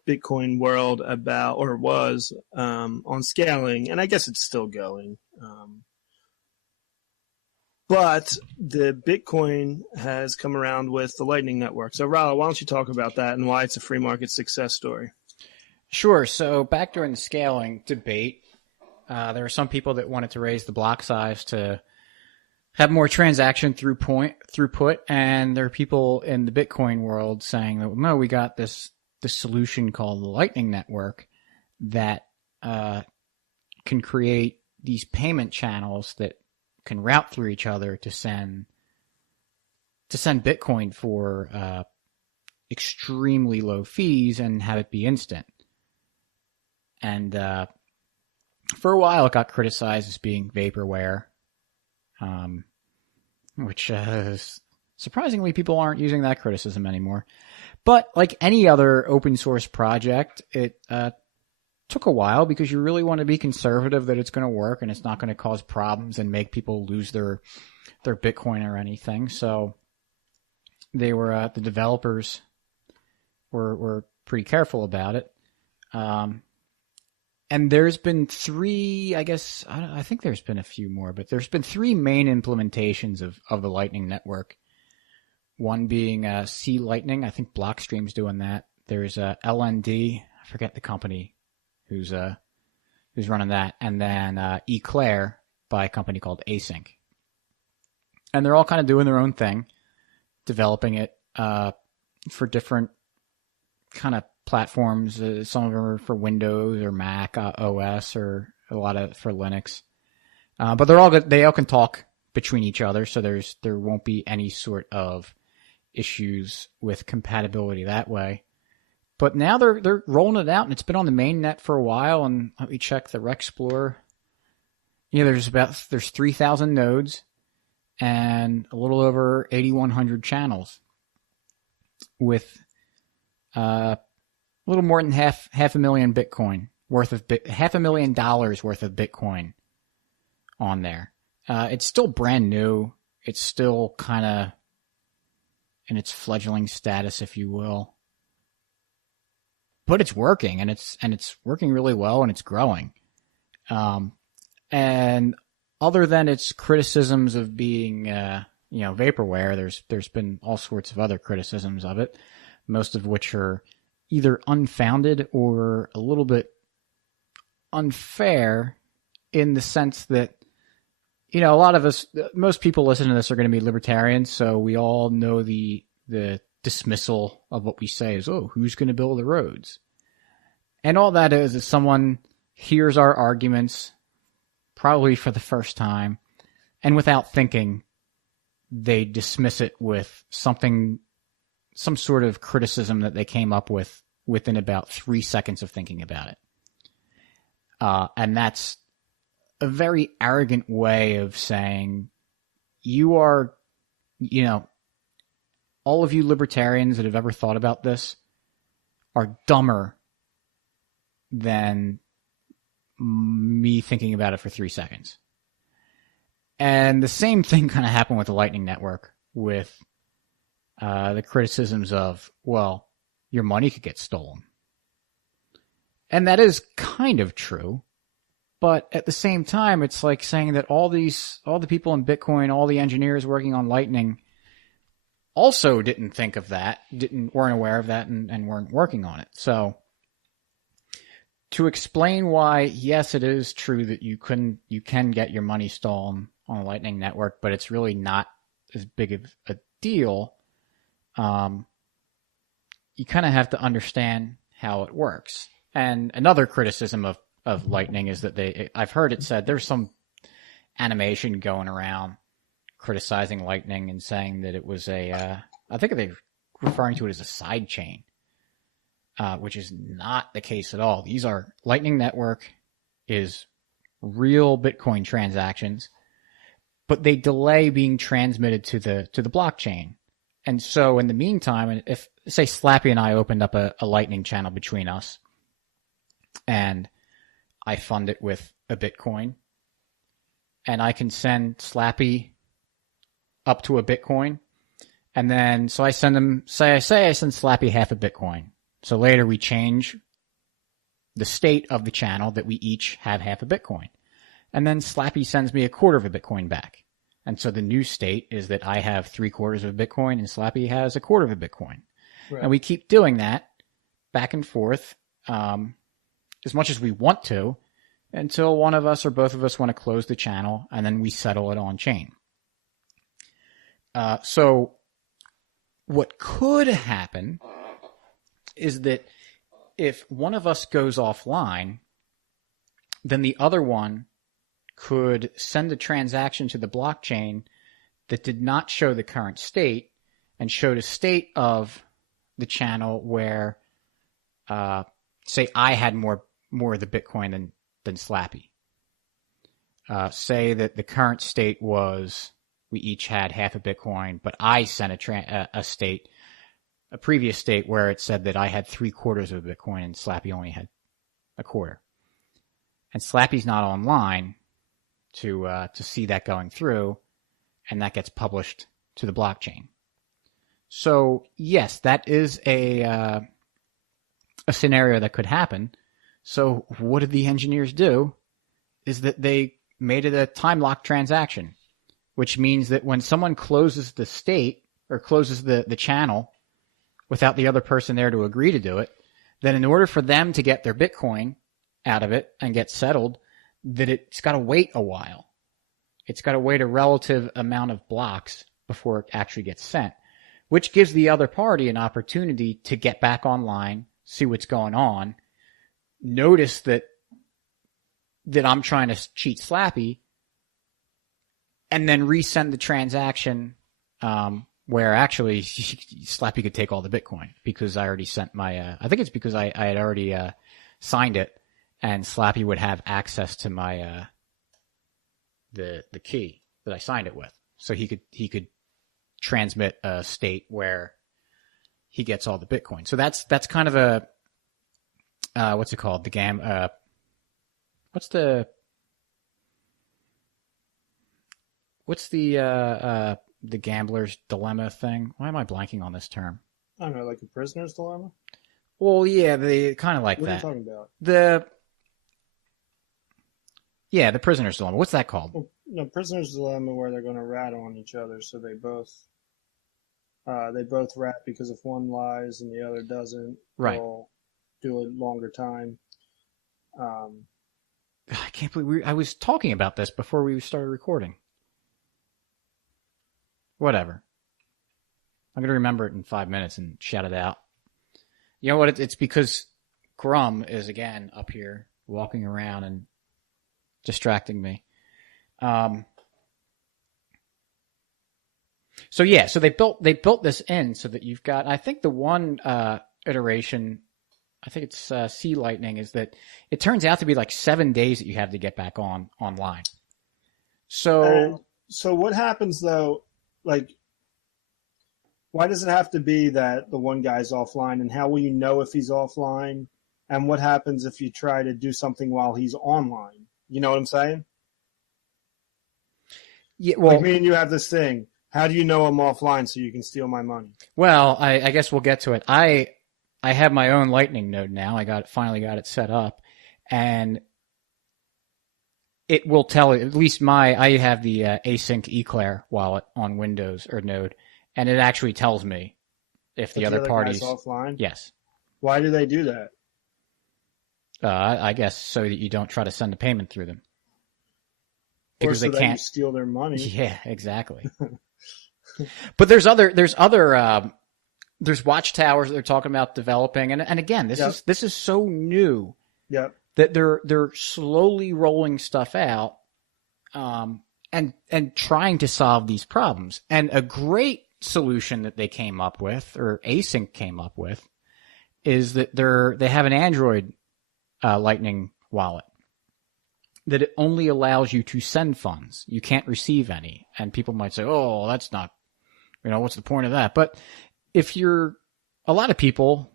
Bitcoin world about, or was, on scaling. And I guess it's still going. But the Bitcoin has come around with the Lightning Network. So, Rollo, why don't you talk about that and why it's a free market success story? Sure. So back during the scaling debate, there were some people that wanted to raise the block size to have more transaction throughput, and there are people in the Bitcoin world saying that no, we got this solution called the Lightning Network that can create these payment channels that can route through each other to send Bitcoin for extremely low fees and have it be instant. And for a while, it got criticized as being vaporware. Which surprisingly people aren't using that criticism anymore. But like any other open source project, it took a while because you really want to be conservative that it's going to work and it's not going to cause problems and make people lose their Bitcoin or anything. So they were the developers were pretty careful about it. And there's been three, I think there's been a few more, but there's been three main implementations of the Lightning Network. One being C Lightning. I think Blockstream's doing that. There's LND. I forget the company who's running that. And then Eclair by a company called Async. And they're all kind of doing their own thing, developing it for different kind of platforms. Some of them are for Windows or Mac OS, or a lot of for Linux. But they're all good. They all can talk between each other, so there won't be any sort of issues with compatibility that way. But now they're rolling it out, and it's been on the main net for a while. And let me check the Rec Explorer. Yeah, there's 3,000 nodes and a little over 8,100 channels with a little more than half a million Bitcoin worth of $500,000 worth of Bitcoin on there. It's still brand new. It's still kind of in its fledgling status, if you will. but it's working, and it's working really well, and it's growing. And other than its criticisms of being, vaporware, there's been all sorts of other criticisms of it, most of which are either unfounded or a little bit unfair in the sense that, a lot of us, most people listening to this are going to be libertarians, so we all know the dismissal of what we say is, oh, who's going to build the roads? And all that is someone hears our arguments, probably for the first time, and without thinking, they dismiss it with some sort of criticism that they came up with within about 3 seconds of thinking about it. And that's a very arrogant way of saying you are, all of you libertarians that have ever thought about this are dumber than me thinking about it for 3 seconds. And the same thing kind of happened with the Lightning Network, with the criticisms of, well, your money could get stolen. And that is kind of true. But at the same time, it's like saying that all the people in Bitcoin, all the engineers working on Lightning also didn't think of that, weren't aware of that, and weren't working on it. So to explain why, yes, it is true that you can get your money stolen on a Lightning Network, but it's really not as big of a deal. You kind of have to understand how it works. And another criticism of Lightning is that I've heard it said there's some animation going around criticizing Lightning and saying that it was I think they're referring to it as a side chain, which is not the case at all. Lightning Network is real Bitcoin transactions, but they delay being transmitted to the blockchain. And so in the meantime, if, say, Slappy and I opened up a Lightning channel between us, and I fund it with a Bitcoin, and I can send Slappy up to a Bitcoin, and then so I send him, I send Slappy half a Bitcoin. So later we change the state of the channel that we each have half a Bitcoin. And then Slappy sends me a quarter of a Bitcoin back. And so the new state is that I have 3/4 of a Bitcoin and Slappy has a quarter of a Bitcoin. Right. And we keep doing that back and forth as much as we want to, until one of us or both of us want to close the channel, and then we settle it on chain. So what could happen is that if one of us goes offline, then the other one could send a transaction to the blockchain that did not show the current state and showed a state of the channel where, say, I had more of the Bitcoin than Slappy. Say that the current state was we each had half a Bitcoin, but I sent a previous state where it said that I had 3/4 of a Bitcoin and Slappy only had a quarter. And Slappy's not online to see that going through, and that gets published to the blockchain. So yes, that is a scenario that could happen. So what did the engineers do? Is that they made it a time lock transaction, which means that when someone closes the state or closes the channel without the other person there to agree to do it, then in order for them to get their Bitcoin out of it and get settled, that it's got to wait a while. It's got to wait a relative amount of blocks before it actually gets sent, which gives the other party an opportunity to get back online, see what's going on, notice that I'm trying to cheat Slappy, and then resend the transaction where actually Slappy could take all the Bitcoin because I already sent my I think it's because I had already signed it, and Slappy would have access to my the key that I signed it with, so he could transmit a state where he gets all the Bitcoin. So that's kind of a what's it called? What's the gambler's dilemma thing? Why am I blanking on this term? I don't know, like a prisoner's dilemma? Well, yeah, they kind of like What are you that. talking about? The prisoner's dilemma. What's that called? Well, no, prisoner's dilemma, where they're going to rat on each other, so they both rat, because if one lies and the other doesn't, Right. they'll do a longer time. I can't believe I was talking about this before we started recording. Whatever. I'm going to remember it in 5 minutes and shout it out. You know what? It's because Grum is, again, up here walking around and distracting me. So they built this in so that you've got, I think the one iteration, I think it's Sea Lightning, is that it turns out to be like 7 days that you have to get back online. So what happens though? Like, why does it have to be that the one guy's offline, and how will you know if he's offline? And what happens if you try to do something while he's online? You know what I'm saying? Yeah, well, like me and you have this thing. How do you know I'm offline so you can steal my money? Well, I guess we'll get to it. I have my own Lightning node now. I finally got it set up, and it will tell, at least I have the async eclair wallet on Windows or Node, and it actually tells me if the other party's offline. Yes. Why do they do that? I guess so that you don't try to send a payment through them. Because or so they can't steal their money. Yeah, exactly. But there's watchtowers that they're talking about developing, and again, this is so new. Yep. That they're slowly rolling stuff out, and trying to solve these problems. And a great solution that they came up with, or Async came up with, is that they have an Android Lightning wallet that it only allows you to send funds. You can't receive any. And people might say, "Oh, that's not, what's the point of that?" But if you're a lot of people,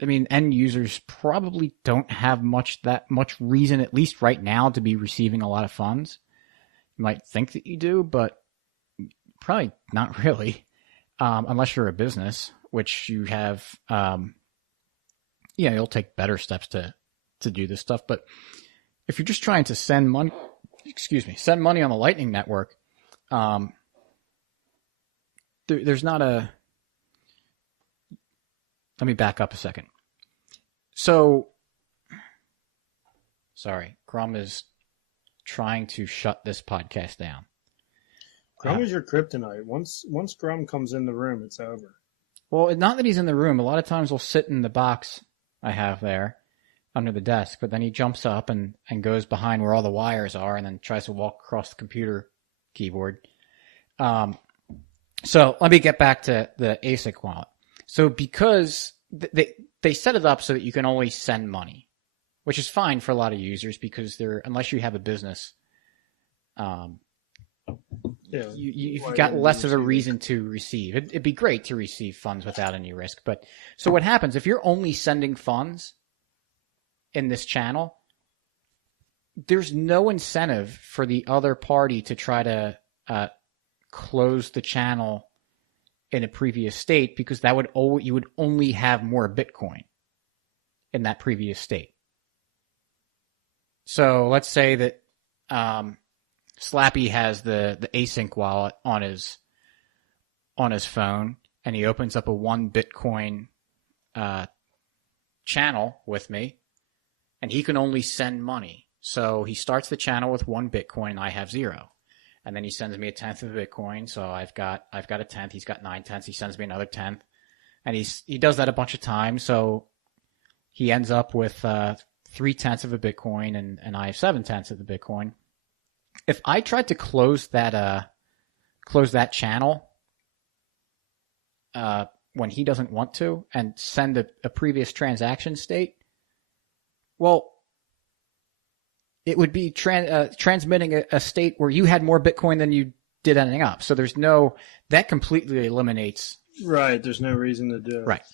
I mean, end users probably don't have that much reason, at least right now, to be receiving a lot of funds. You might think that you do, but probably not really, unless you're a business, which you have. You'll take better steps to do this stuff. But if you're just trying to send money on the Lightning Network, there's not a. Let me back up a second. So, sorry, Grum is trying to shut this podcast down. Grum is your kryptonite. Once Grum comes in the room, it's over. Well, not that he's in the room. A lot of times he'll sit in the box I have there under the desk, but then he jumps up and goes behind where all the wires are and then tries to walk across the computer keyboard. So let me get back to the ASIC wallet. So because they set it up so that you can only send money, which is fine for a lot of users because unless you have a business, you've got less of a reason to receive. It'd be great to receive funds without any risk. But so what happens if you're only sending funds in this channel? There's no incentive for the other party to try to close the channel in a previous state, because you would only have more Bitcoin in that previous state. So let's say that Slappy has the async wallet on his phone, and he opens up a 1 Bitcoin channel with me, and he can only send money. So he starts the channel with 1 Bitcoin, I have 0. And then he sends me a 1/10 of a Bitcoin, so I've got a 1/10. He's got 9/10. He sends me another 1/10, and he does that a bunch of times. So he ends up with 3/10 of a Bitcoin, and I have 7/10 of the Bitcoin. If I tried to close that channel when he doesn't want to and send a previous transaction state, well, it would be transmitting a state where you had more Bitcoin than you did anything up. So that completely eliminates. Right. There's no reason to do it. Right.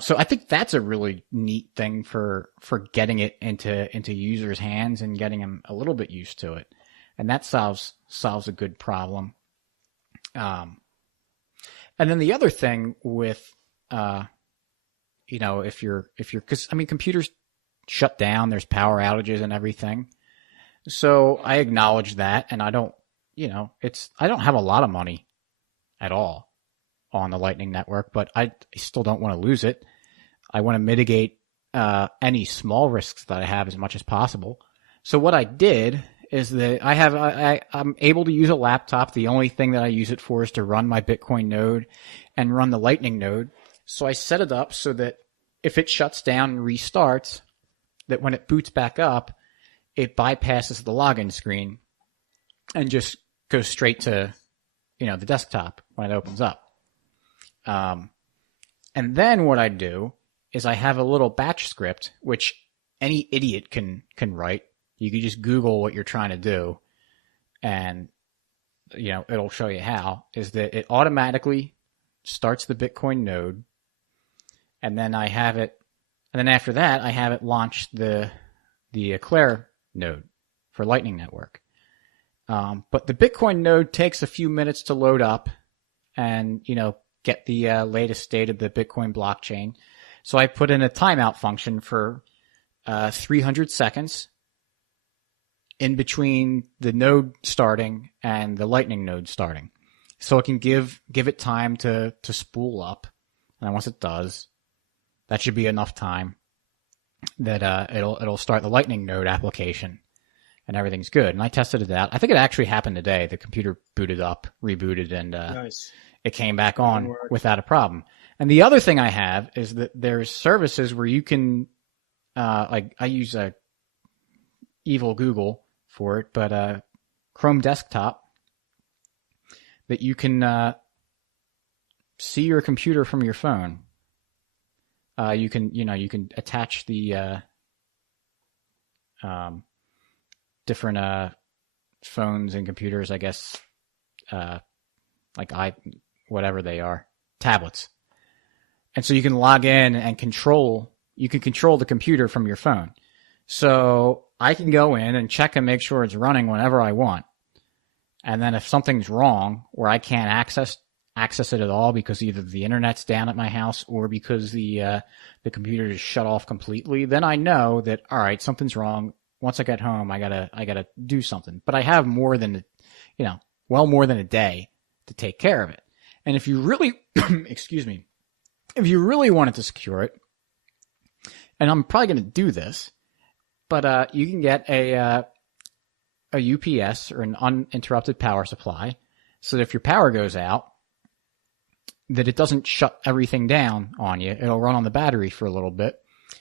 So I think that's a really neat thing for getting it into users' hands and getting them a little bit used to it. And that solves a good problem. And then the other thing with because I mean, computers shut down, there's power outages and everything. So I acknowledge that, and I don't have a lot of money at all on the Lightning Network, but I still don't want to lose it. I want to mitigate any small risks that I have as much as possible. So what I did is that I'm able to use a laptop. The only thing that I use it for is to run my Bitcoin node and run the Lightning node. So I set it up so that if it shuts down and restarts, that when it boots back up, it bypasses the login screen and just goes straight to, the desktop when it opens up. And then what I do is I have a little batch script, which any idiot can write. You can just Google what you're trying to do, and it'll show you how. Is that it automatically starts the Bitcoin node, and then after that I have it launch the Eclair node for Lightning Network. But the Bitcoin node takes a few minutes to load up, and get the latest state of the Bitcoin blockchain. So I put in a timeout function for 300 seconds in between the node starting and the Lightning node starting. So it can give it time to spool up. And then once it does, that should be enough time that it'll start the Lightning node application and everything's good. And I tested it out. I think it actually happened today. The computer booted up, rebooted, and nice. It came back on without a problem. And the other thing I have is that there's services where you can, I use a evil Google for it, but Chrome Desktop, that you can see your computer from your phone. You can attach the different phones and computers, I guess, whatever they are, tablets. And so you can log in and control the computer from your phone. So I can go in and check and make sure it's running whenever I want. And then if something's wrong or I can't access it at all because either the internet's down at my house or because the computer is shut off completely, then I know that, all right, something's wrong. Once I get home, I gotta do something. But I have more than a day to take care of it. And if you really, excuse me, if you really wanted to secure it, and I'm probably going to do this, but you can get a UPS or an uninterrupted power supply, so that if your power goes out, that it doesn't shut everything down on you. It'll run on the battery for a little bit,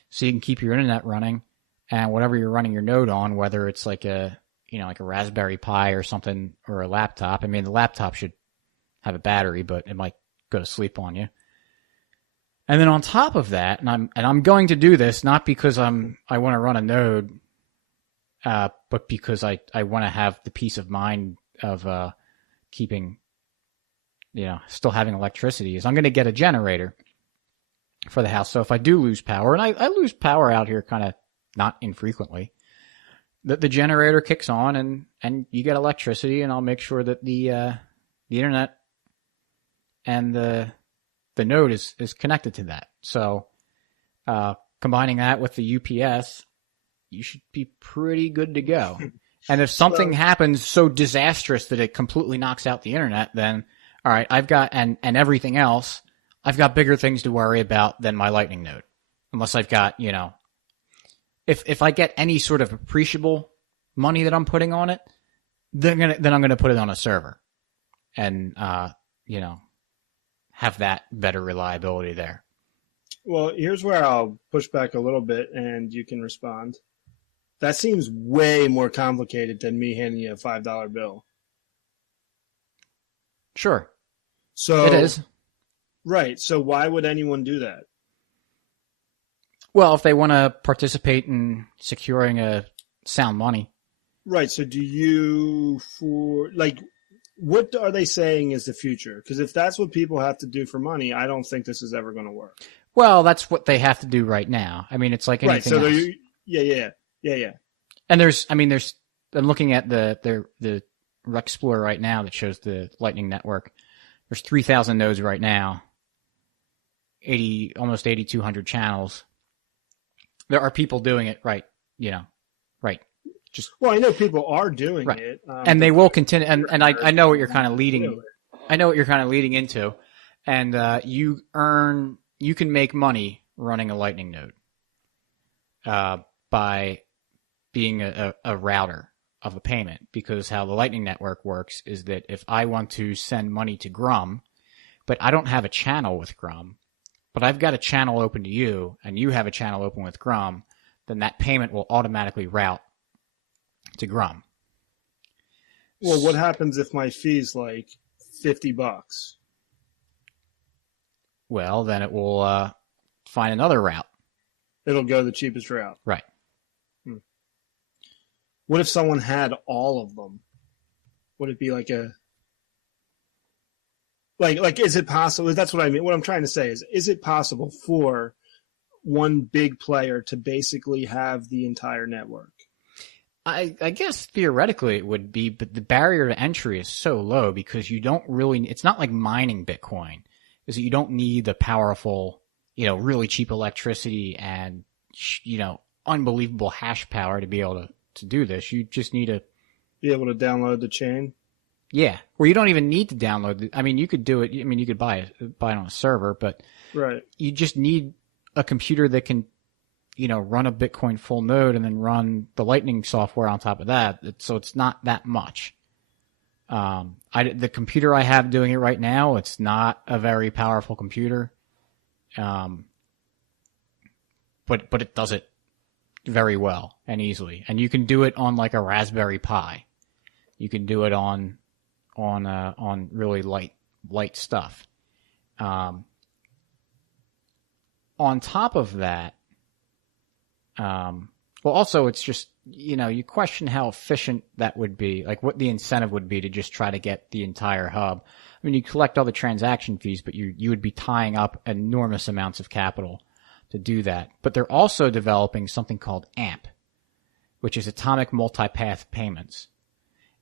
so you can keep your internet running, and whatever you're running your node on, whether it's like a Raspberry Pi or something, or a laptop. I mean, the laptop should have a battery, but it might go to sleep on you. And then on top of that, and I'm going to do this not because I want to run a node, but because I want to have the peace of mind of keeping, still having electricity, is I'm going to get a generator for the house. So if I do lose power, and I lose power out here kind of not infrequently, the generator kicks on and you get electricity, and I'll make sure that the internet and the node is connected to that. So combining that with the UPS, you should be pretty good to go. And if something happens so disastrous that it completely knocks out the internet, then all right, I've got and everything else, I've got bigger things to worry about than my Lightning node. Unless I've got, if I get any sort of appreciable money that I'm putting on it, then I'm gonna put it on a server, and have that better reliability there. Well, here's where I'll push back a little bit, and you can respond. That seems way more complicated than me handing you a $5 bill. Sure. So it is. Right. So why would anyone do that? Well, if they want to participate in securing a sound money. Right. So what are they saying is the future? Because if that's what people have to do for money, I don't think this is ever going to work. Well, that's what they have to do right now. I mean, it's like anything else. Yeah. And I'm looking at the Explorer right now that shows the Lightning Network. There's 3,000 nodes right now. almost 8,200 channels. There are people doing it right, right. Well, I know people are doing right. it. And they will continue. And I know what you're kind of leading. I know what you're kind of leading into. And you can make money running a Lightning node by being a router of a payment, because how the Lightning Network works is that if I want to send money to Grum, but I don't have a channel with Grum, but I've got a channel open to you and you have a channel open with Grum, then that payment will automatically route to Grum. Well, what happens if my fee's like $50? Well, then it will find another route. It'll go the cheapest route. Right. What if someone had all of them? Would it be like is it possible? That's what I mean. What I'm trying to say is it possible for one big player to basically have the entire network? I guess theoretically it would be, but the barrier to entry is so low because you don't really, it's not like mining Bitcoin, is that you don't need the powerful, really cheap electricity and, unbelievable hash power to be able to do this. You just need to be able to download the chain. Yeah. Or you don't even need to download it. I mean, you could do it. I mean, you could buy it on a server, but right. You just need a computer that can, run a Bitcoin full node and then run the Lightning software on top of that. So it's not that much. The computer I have doing it right now, it's not a very powerful computer. But it does it very well and easily. And you can do it on like a Raspberry Pi. You can do it on really light stuff. On top of that, also it's just, you question how efficient that would be, like what the incentive would be to just try to get the entire hub. I mean, you collect all the transaction fees, but you would be tying up enormous amounts of capital to do that. But they're also developing something called AMP, which is Atomic Multipath Payments.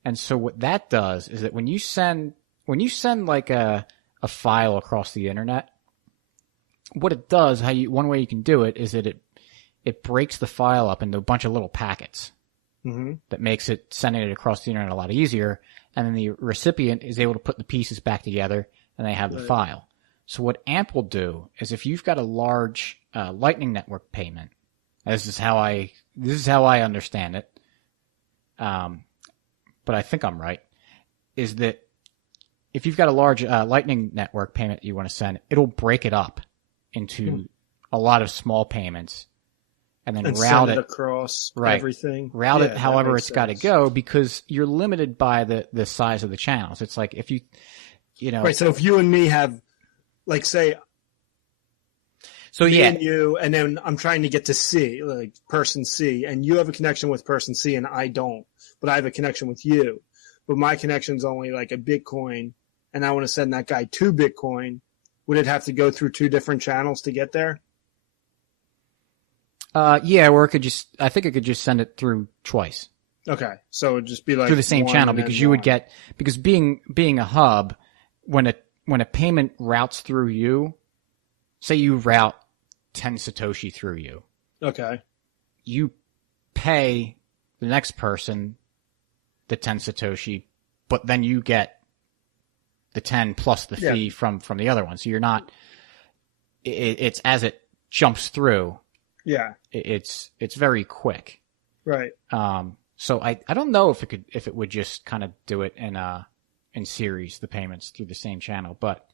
And so what that does is that when you send like a file across the internet, what it does, one way you can do it is that it breaks the file up into a bunch of little packets. Mm-hmm. That makes it sending it across the internet a lot easier. And then the recipient is able to put the pieces back together and they have the file. So what AMP will do is if you've got a large Lightning Network payment, this is how I understand it, but I think I'm right, is that if you've got a large Lightning Network payment you want to send, it'll break it up into a lot of small payments and then route it across everything. Route it however it's got to go, because you're limited by the size of the channels. It's like if you Right, so if you and me have, like, say, me and you, and then I'm trying to get to C, like person C, and you have a connection with person C and I don't, but I have a connection with you, but my connection's only like a Bitcoin, and I want to send that guy 2 Bitcoin, would it have to go through 2 different channels to get there? Or I think it could just send it through twice. Okay, so it would just be like through the same channel, because being a hub, when a payment routes through you, say you route 10 Satoshi through you. Okay. You pay the next person the 10 Satoshi, but then you get the 10 plus the fee from the other one. So you're not, it's as it jumps through. Yeah. It's very quick. Right. So I don't know if it would just kind of do it in series, the payments through the same channel, but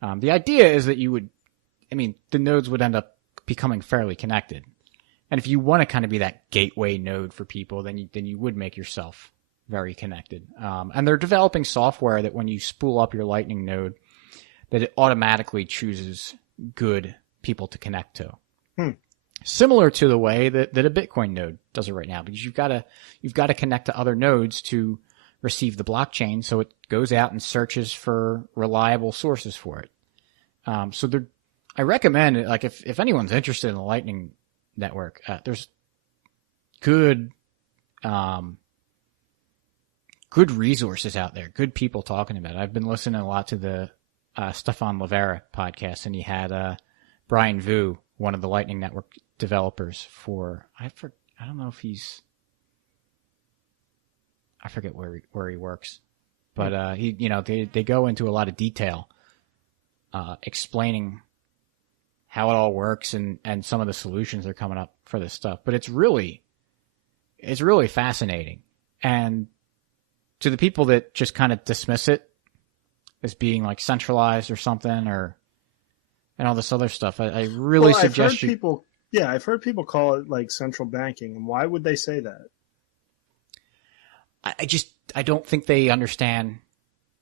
the idea is that the nodes would end up becoming fairly connected. And if you want to kind of be that gateway node for people, then you would make yourself very connected. And they're developing software that when you spool up your Lightning node, that it automatically chooses good people to connect to. Similar to the way that a Bitcoin node does it right now, because you've got to connect to other nodes to receive the blockchain, so it goes out and searches for reliable sources for it. I recommend, like, if anyone's interested in the Lightning Network, there's good resources out there, good people talking about it. I've been listening a lot to the Stefan Livera podcast, and he had Brian Vu, one of the Lightning Network developers for, I don't know if I forget where he works, but he, they go into a lot of detail, explaining how it all works and some of the solutions they're coming up for this stuff. But it's really fascinating. And to the people that just kind of dismiss it as being like centralized or something, and all this other stuff, I really suggest I've heard people call it like central banking. And why would they say that? I don't think they understand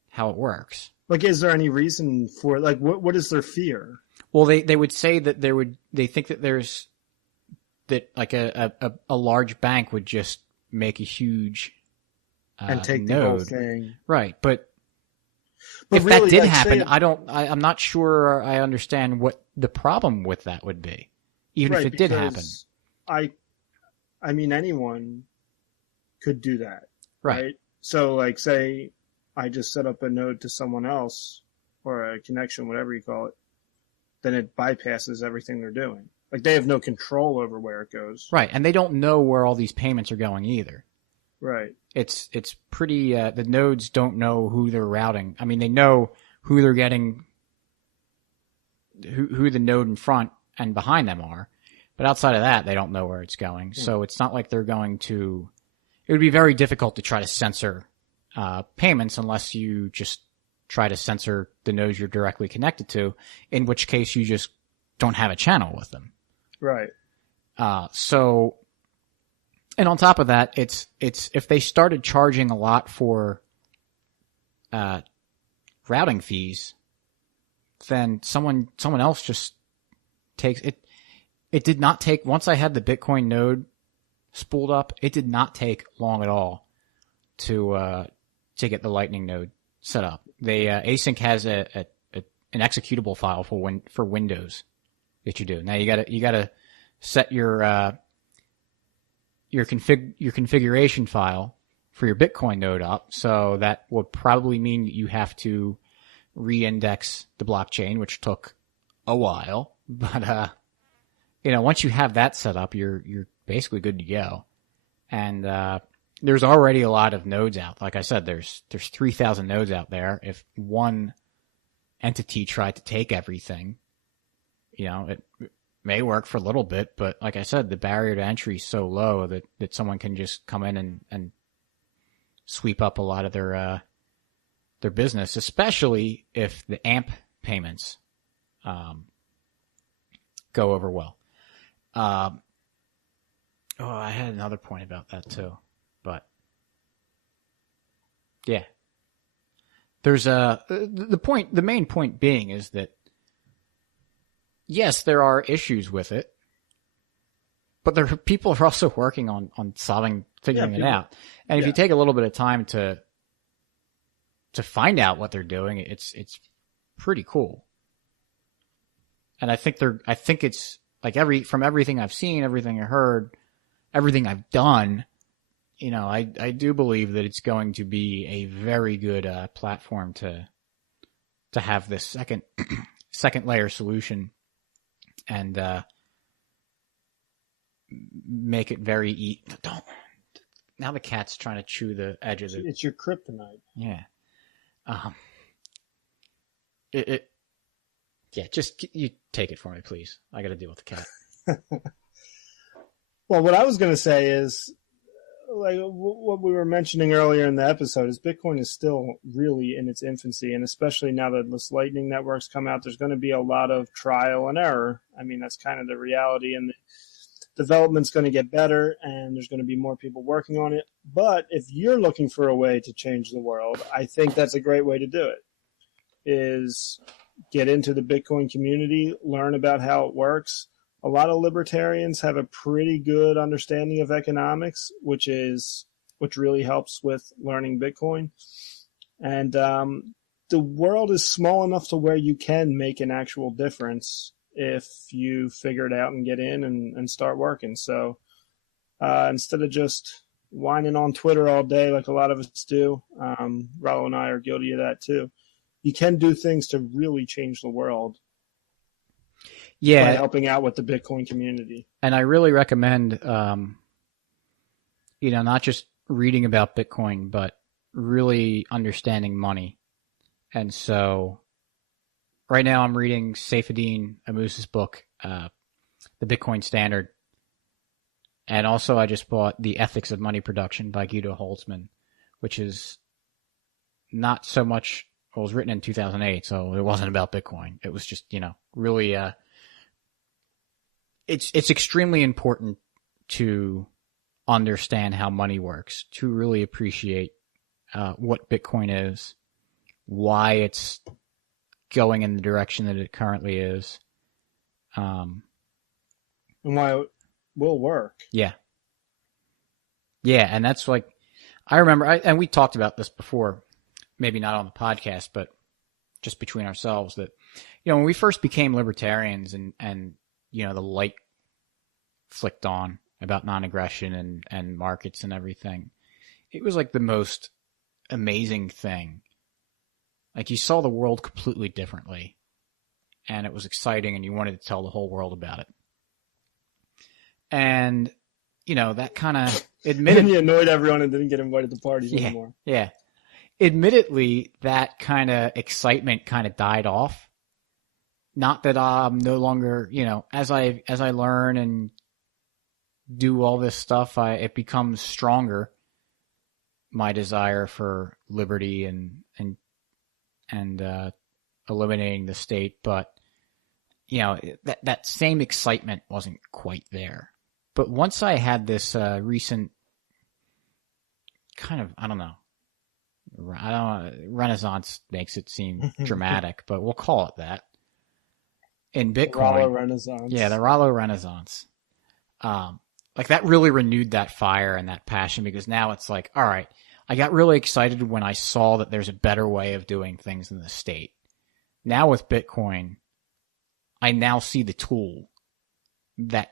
how it works. Like, is there any reason for, like, what is their fear? Well, they would say that they think that there's, that like a large bank would just make a huge and take node. The whole thing. Right. But if really, that did happen, I'm not sure I understand what the problem with that would be, even if it did happen. I mean, anyone could do that. Right. So, like, say I just set up a node to someone else or a connection, whatever you call it, then it bypasses everything they're doing. Like, they have no control over where it goes. Right. And they don't know where all these payments are going either. Right. It's pretty, the nodes don't know who they're routing. I mean, they know who they're getting, who the node in front and behind them are. But outside of that, they don't know where it's going. So it's not like they're going to, it would be very difficult to try to censor payments unless you just try to censor the nodes you're directly connected to, in which case you just don't have a channel with them. Right. So, and on top of that, it's if they started charging a lot for routing fees, then someone else just takes it. It did not take, once I had the Bitcoin node spooled up, it did not take long at all to get the Lightning node set up. They async has an executable file for Windows that you do. Now you gotta set your configuration file for your Bitcoin node up. So that would probably mean you have to re-index the blockchain, which took a while. But once you have that set up, you're basically good to go. And there's already a lot of nodes out. Like I said, there's 3,000 nodes out there. If one entity tried to take everything, it may work for a little bit, but like I said, the barrier to entry is so low that someone can just come in and sweep up a lot of their business, especially if the AMP payments go over well. I had another point about that too, but yeah, there's the main point being is that yes, there are issues with it, but people are also working on figuring it out. And if you take a little bit of time to find out what they're doing, it's pretty cool. And I think it's like from everything I've seen, everything I heard, everything I've done, I do believe that it's going to be a very good platform to have this second layer solution and make it very don't. Now the cat's trying to chew the edge of the. It's your kryptonite. Yeah. Yeah, just you take it for me, please. I got to deal with the cat. Well, what I was going to say is, like what we were mentioning earlier in the episode, is Bitcoin is still really in its infancy, and especially now that this Lightning networks come out, there's going to be a lot of trial and error. I mean, that's kind of the reality, and the development's going to get better, and there's going to be more people working on it. But if you're looking for a way to change the world, I think that's a great way to do it, is get into the Bitcoin community, learn about how it works. A lot of libertarians have a pretty good understanding of economics, which really helps with learning Bitcoin. And the world is small enough to where you can make an actual difference if you figure it out and get in and start working. So instead of just whining on Twitter all day like a lot of us do, Rollo and I are guilty of that too, you can do things to really change the world. Yeah, helping out with the Bitcoin community. and I really recommend, not just reading about Bitcoin, but really understanding money. And so, right now, I'm reading Saifedean Ammous's book, The Bitcoin Standard, and also I just bought The Ethics of Money Production by Guido Holzman, which is not so much. Well, it was written in 2008, so it wasn't about Bitcoin. It was just, really. It's extremely important to understand how money works, to really appreciate what Bitcoin is, why it's going in the direction that it currently is, and why it will work. Yeah, and that's like, I remember, and we talked about this before, maybe not on the podcast, but just between ourselves, that when we first became libertarians and the light flicked on about non-aggression and markets and everything, it was like the most amazing thing. Like, you saw the world completely differently, and it was exciting, and you wanted to tell the whole world about it. And that kind of And you annoyed everyone and didn't get invited to parties anymore. Yeah. Admittedly, that kind of excitement kind of died off. Not that I'm no longer, as I learn and do all this stuff, it becomes stronger. My desire for liberty and eliminating the state, but that same excitement wasn't quite there. But once I had this recent kind of, Renaissance makes it seem dramatic, but we'll call it that. In Bitcoin, the Rollo Renaissance. Yeah, the Rollo Renaissance. Like, that really renewed that fire and that passion, because now it's like, all right, I got really excited when I saw that there's a better way of doing things in the state. Now with Bitcoin, I now see the tool that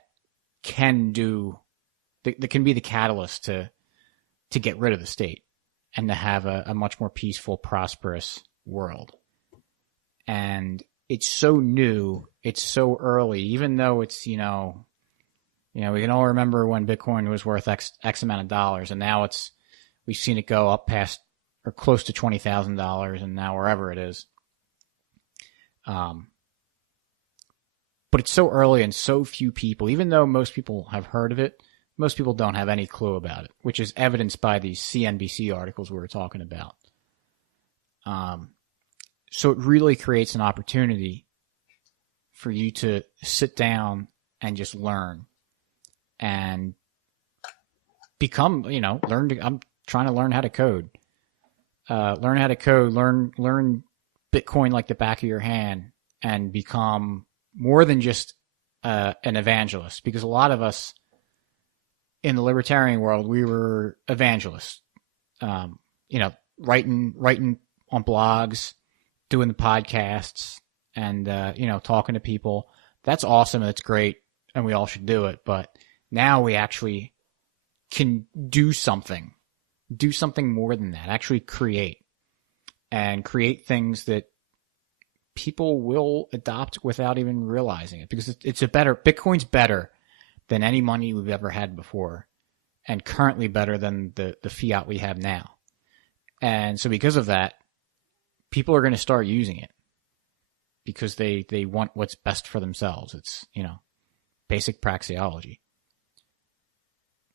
can that can be the catalyst to get rid of the state and to have a much more peaceful, prosperous world. And it's so new, it's so early, even though it's, we can all remember when Bitcoin was worth X amount of dollars, and now we've seen it go up past or close to $20,000, and now wherever it is. But it's so early and so few people, even though most people have heard of it, most people don't have any clue about it, which is evidenced by these CNBC articles we were talking about. So it really creates an opportunity for you to sit down and just learn and become, I'm trying to learn how to code. Learn Bitcoin like the back of your hand, and become more than just an evangelist, because a lot of us in the libertarian world, we were evangelists, writing on blogs, doing the podcasts, and, talking to people. That's awesome. That's great. And we all should do it. But now we actually can do something more than that, actually create things that people will adopt without even realizing it, because Bitcoin's better than any money we've ever had before, and currently better than the fiat we have now. And so because of that, people are going to start using it because they want what's best for themselves. It's, basic praxeology.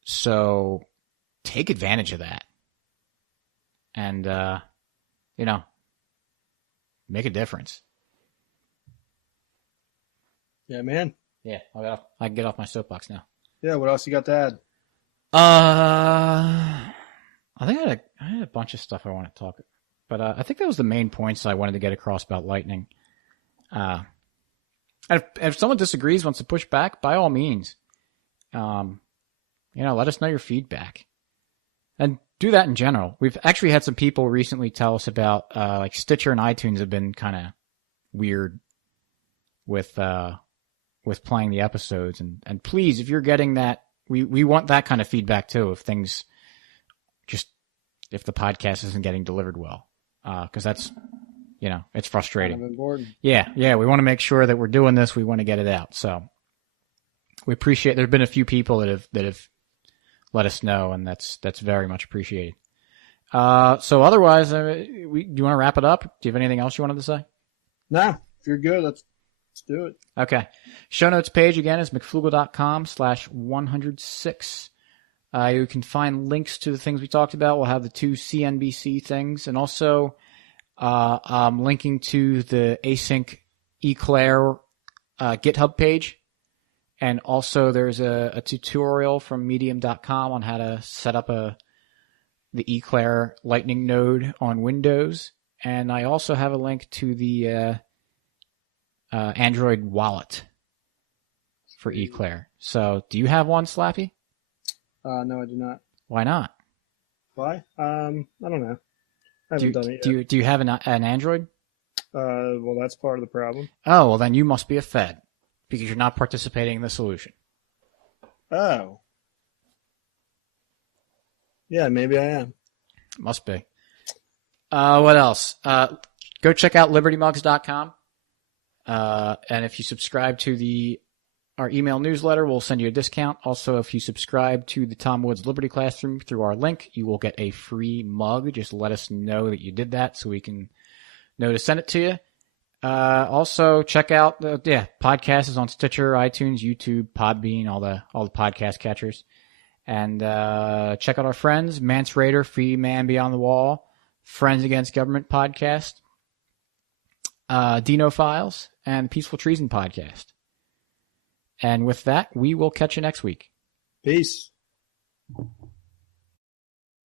So take advantage of that and, make a difference. Yeah, man. Yeah, I can get off my soapbox now. Yeah, what else you got to add? I think I had a bunch of stuff I want to talk, but I think that was the main points I wanted to get across about Lightning. If someone disagrees, wants to push back, by all means, let us know your feedback, and do that in general. We've actually had some people recently tell us about like Stitcher and iTunes have been kind of weird with playing the episodes, and please, if you're getting that, we want that kind of feedback too. If the podcast isn't getting delivered well, because that's, it's frustrating. Kind of important. Yeah. We want to make sure that we're doing this. We want to get it out. So we appreciate. There've been a few people that have let us know, and that's very much appreciated. So otherwise, do you want to wrap it up? Do you have anything else you wanted to say? No, if you're good, let's do it. Okay. Show notes page again is mcflugel.com/106. You can find links to the things we talked about. We'll have the 2 CNBC things, and also I'm linking to the Async Eclair GitHub page. And also there's a tutorial from medium.com on how to set up the Eclair Lightning node on Windows. And I also have a link to the Android wallet for Eclair. So do you have one, Slappy? No, I do not. Why not? Why? I don't know. I haven't done it yet. Do you have an Android? Well, that's part of the problem. Oh, well, then you must be a Fed because you're not participating in the solution. Oh. Yeah, maybe I am. Must be. What else? Go check out libertymugs.com. And if you subscribe to our email newsletter, we'll send you a discount. Also, if you subscribe to the Tom Woods Liberty Classroom through our link, you will get a free mug. Just let us know that you did that so we can know to send it to you. Also, check out the podcast is on Stitcher, iTunes, YouTube, Podbean, all the podcast catchers. And check out our friends, Mance Raider, Free Man Beyond the Wall, Friends Against Government podcast, Dino Files, and Peaceful Treason podcast. And with that, we will catch you next week. Peace.